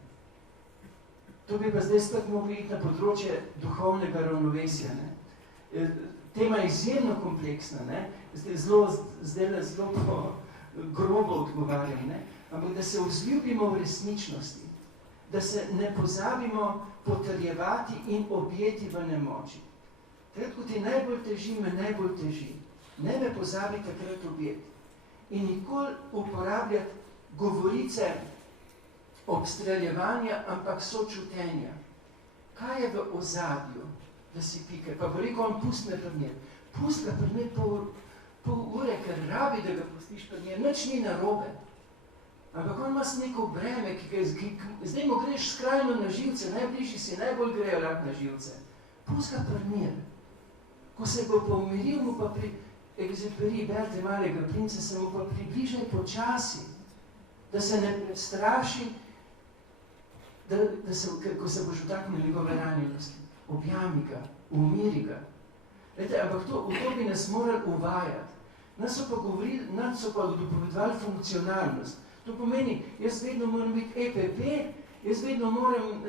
To bi pa zdaj spet mogli iti na področje duhovnega ravnovesja. Ne? tema je izjemno kompleksna, ne? Zdaj zelo grobo odgovarjam, ne? Ampak da se vzljubimo v resničnosti, da se ne pozabimo potrjevati in objeti v nemoči. Takrat, ko ti najbolj teži, me najbolj teži. Ne me pozabi takrat objeti. In nikoli uporabljati govorice obstreljevanja, ampak sočutenja. Kaj je v ozadju, da si pike? Pa bo rekel, on pust me pri njej. Pust ga pri njej pol ure, ker rabi, da ga pustiš pri njej. Nič ni narobe. Ampak on ima neko breme, zdaj mu greš skrajno na živce, najbližji si, najbolj grejo lahko na živce. Pust ga pri njej. Ko se bo pomiril, mu pa pri Egzuperi, Berti malega princa, se mu pa približaj počasi, da se ne straši, ko se boš vtaknil njegove ranjenosti. Objami ga, umiri ga. Ampak v to bi nas morali uvajati. Nas so pa dopovedovali funkcionalnost. To pomeni, jaz vedno moram biti EPP, jaz vedno moram,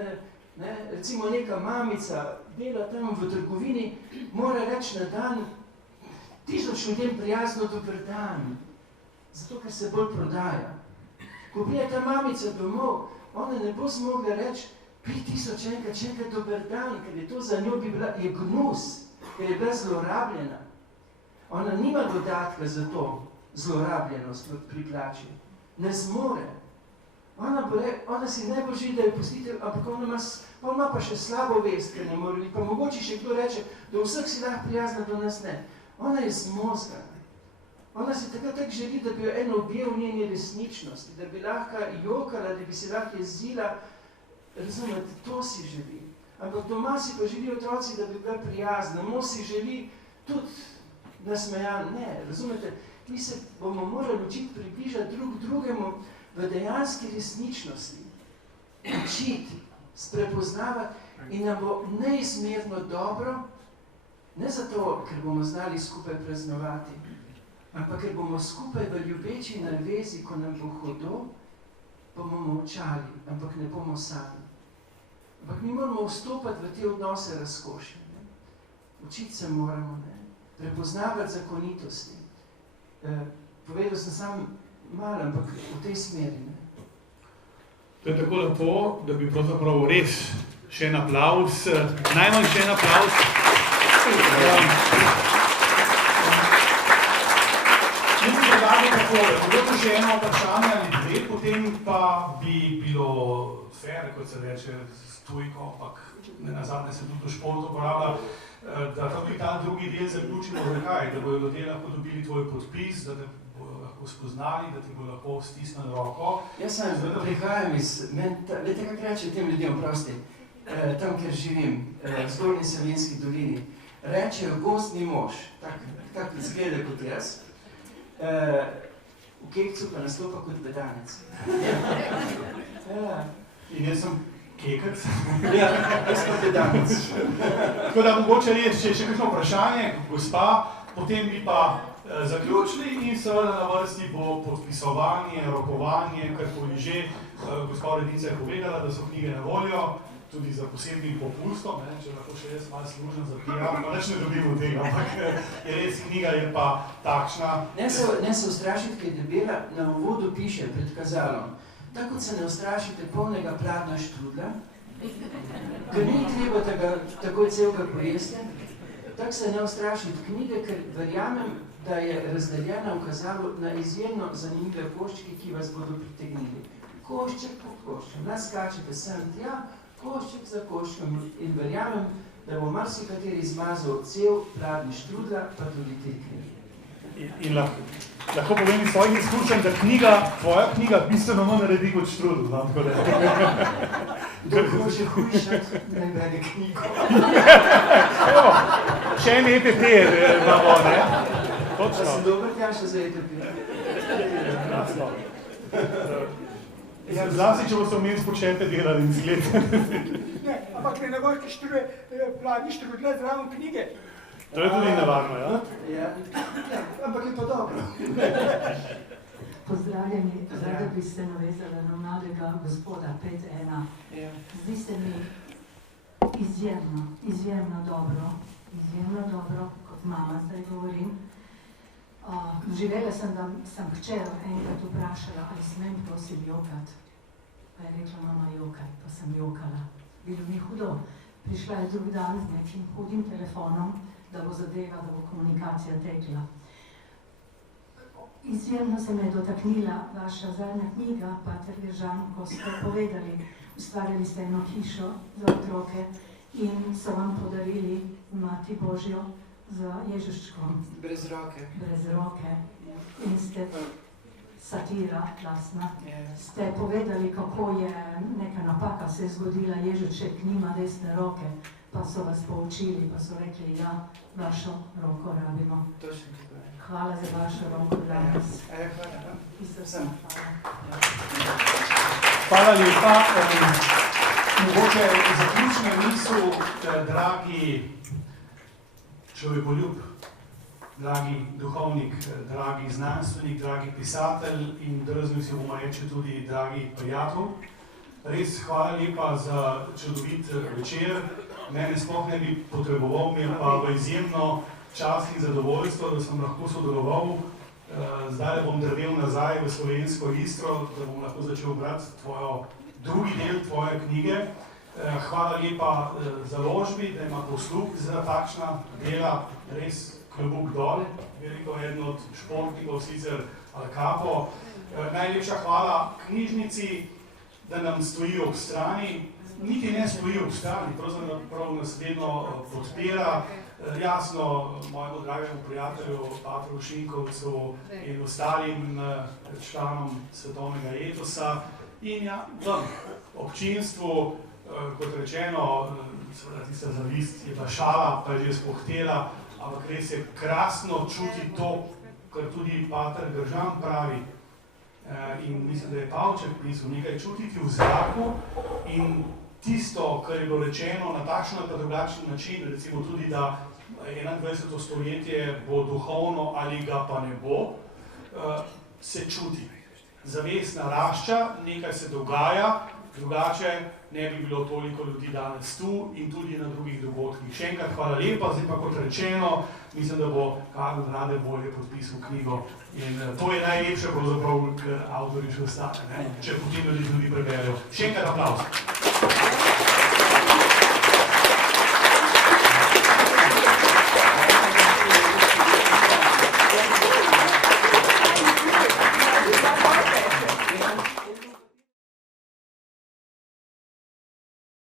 recimo neka mamica dela tam v trgovini, mora reči na dan 1000 ljudem prijazno dober dan, zato ker se bolj prodaja. Ko prije ta mamica domov, ona ne bo zmogla reči 5000 enkrat dober dan, ker je to za njo je gnus, ker je bila zlorabljena. Ona nima dodatka za to zlorabljenost pri plači. Ne zmore. Ona si najbolj želi, da jo pustite, ampak ona ima pa še slabo vest, ker ne more biti. Pa mogoče še kdo reče, da vseh si lahko prijazna, do nas ne. Ona je zmozgana. Ona si tako želi, da bi jo eno objel v njeni resničnosti, da bi lahko jokala, da bi si lahko jezila. Razumete, to si želi. Ampak doma si pa želi otroci, da bi bila prijazna. Mož si želi tudi nasmejan. Ne, razumete, mi se bomo morali učiti približati drugemu v dejanski resničnosti. Učiti, sprepoznavati in nam bo neizmerno dobro, ne zato, ker bomo znali skupaj praznovati, ampak ker bomo skupaj v ljubeči navezi, ko nam bo hudo, bomo molčali, ampak ne bomo sami. Ampak mi moramo vstopati v te odnose razkošja. Učiti se moramo, prepoznavati zakonitosti. Povedal sem sam malo, ampak v tej smeri. To je tako lepo, da bi pravzaprav res še en aplavz, najmanj še en aplavz. Mislim, da dali takole, mogoče še eno vprašanje ali dve, potem pa bi bilo fair, kot se reče, stojko, ampak ne nazadnje se tudi v športu uporablja, da tudi ta drugi del zaključimo zakaj, da bodo ljudje lahko dobili tvoj podpis, da te bodo lahko spoznali, da ti bodo lahko stisnili roko. Jaz sem prihajam iz, vete kak reče tem ljudem, prosti, tam, kjer živim, v Zgornji Savinjski dolini, rečejo gostni mož, tak izgleda kot jaz, v Kekcu pa nastopa kot bedanec. In jaz sem Kekec. Ja, jaz pa bedanec. Tako da mogoče res, če je še kakšno vprašanje, gospa, potem bi pa zaključili in seveda na vrsti bo podpisovanje, rokovanje, karkoli že. Gospa urednica je povedala, da so knjige na voljo, tudi za posebnim popustom, če lahko še jaz malo služen za PR, pa neč ne dobim od tega, ampak je res knjiga je pa takšna. Ne se ustrašiti, kaj debela, na uvodu piše pred kazalom. Tako kot se ne ustrašite polnega pladna štrudla, ker ni treba takoj celega pojeste, tako se ne ustrašiti knjige, ker verjamem, da je razdeljena v kazalu na izjemno zanimive koščke, ki vas bodo pritegnili. Košček po koščem, naskačete sem tja, košček za koščkem in verjamem, da bo marsikateri izmazal cel pladni štrudla, pa tudi te knjige. In lahko povem iz svojih izkušenj, da tvoja knjiga bistveno manj naredi kot štrudl. Kdo hoče hujšati, ne bere knjigo. Evo, še en EPP imamo, ne? Točno. Pa si dober tjaša za EPP. Jasno. Zlasti, če boste vmes počete delali in zgled. Ne, ampak ne nagojki pladni štrudle zraven knjige. To je tudi nevarno, ja? Ja, ampak je to dobro. Pozdravljeni, rada bi se navezala na mladega gospoda 5-1. Zdi se mi izjemno dobro, kot mama zdaj govorim. Živela sem, da sem hčer enkrat vprašala, ali smem prosim jokat. Pa je rekla, mama, jokaj, pa sem jokala. Bilo mi hudo. Prišla je drugi dan z nekim hudim telefonom, da bo zadeva, da bo komunikacija tekla. Izjemno se me je dotaknila vaša zadnja knjiga, Pater Geržan, ko ste povedali, ustvarjali ste eno hišo za otroke in so vam podarili Mati Božjo za Ježuščkom. Brez roke. Brez roke. In ste satira glasna. Ste povedali, kako je neka napaka se je zgodila, Ježušček nima desne roke, pa so vas poučili, pa so rekli, ja, vašo roko rabimo. Hvala za vašo roko danes. Hvala lepa. Mogoče zaključna misel, dragi človekoljub, dragi duhovnik, dragi znanstvenik, dragi pisatelj in drznil si bomo reči tudi dragi prijatelj. Res hvala lepa za čudovit večer. Mene sploh ne bi potreboval, mi je pa v izjemno čast in zadovoljstvo, da sem lahko sodeloval. Zdaj bom drvel nazaj v slovensko Istro, da bom lahko začel brati drugi del tvoje knjige. Hvala lepa založbi, da ima posluh za takšna dela, res klobuk dol, veliko eden od športnikov, sicer Al Capo. Najlepša hvala knjižnici, da nam stoji ob strani, niti ne stoji ob strani, pravzaprav nas vedno podpira. Jasno, mojemu dragemu prijatelju, Patru Šinkovcu in ostalim članom svetovnega etosa in ja, občinstvu, kot rečeno, tista zavist je bila šala, pa je že spohtela, ampak res je krasno čuti to, kar tudi Pater Geržan pravi. In mislim, da je Pavček pisal, nekaj čutiti v zraku in tisto, kar je bilo rečeno na takšen ali pa drugačen način, recimo tudi, da 21. stoletje bo duhovno ali ga pa ne bo, se čuti. Zavest narašča, nekaj se dogaja, drugače ne bi bilo toliko ljudi danes tu in tudi na drugih dogodkih. Še enkrat hvala lepa, zdaj pa kot rečeno, mislim, da bo Karl Rade bolje podpisal knjigo in to je najlepše pravzaprav, ker avtorji še ostane, če potem ljudi tudi preberejo. Še enkrat aplavz.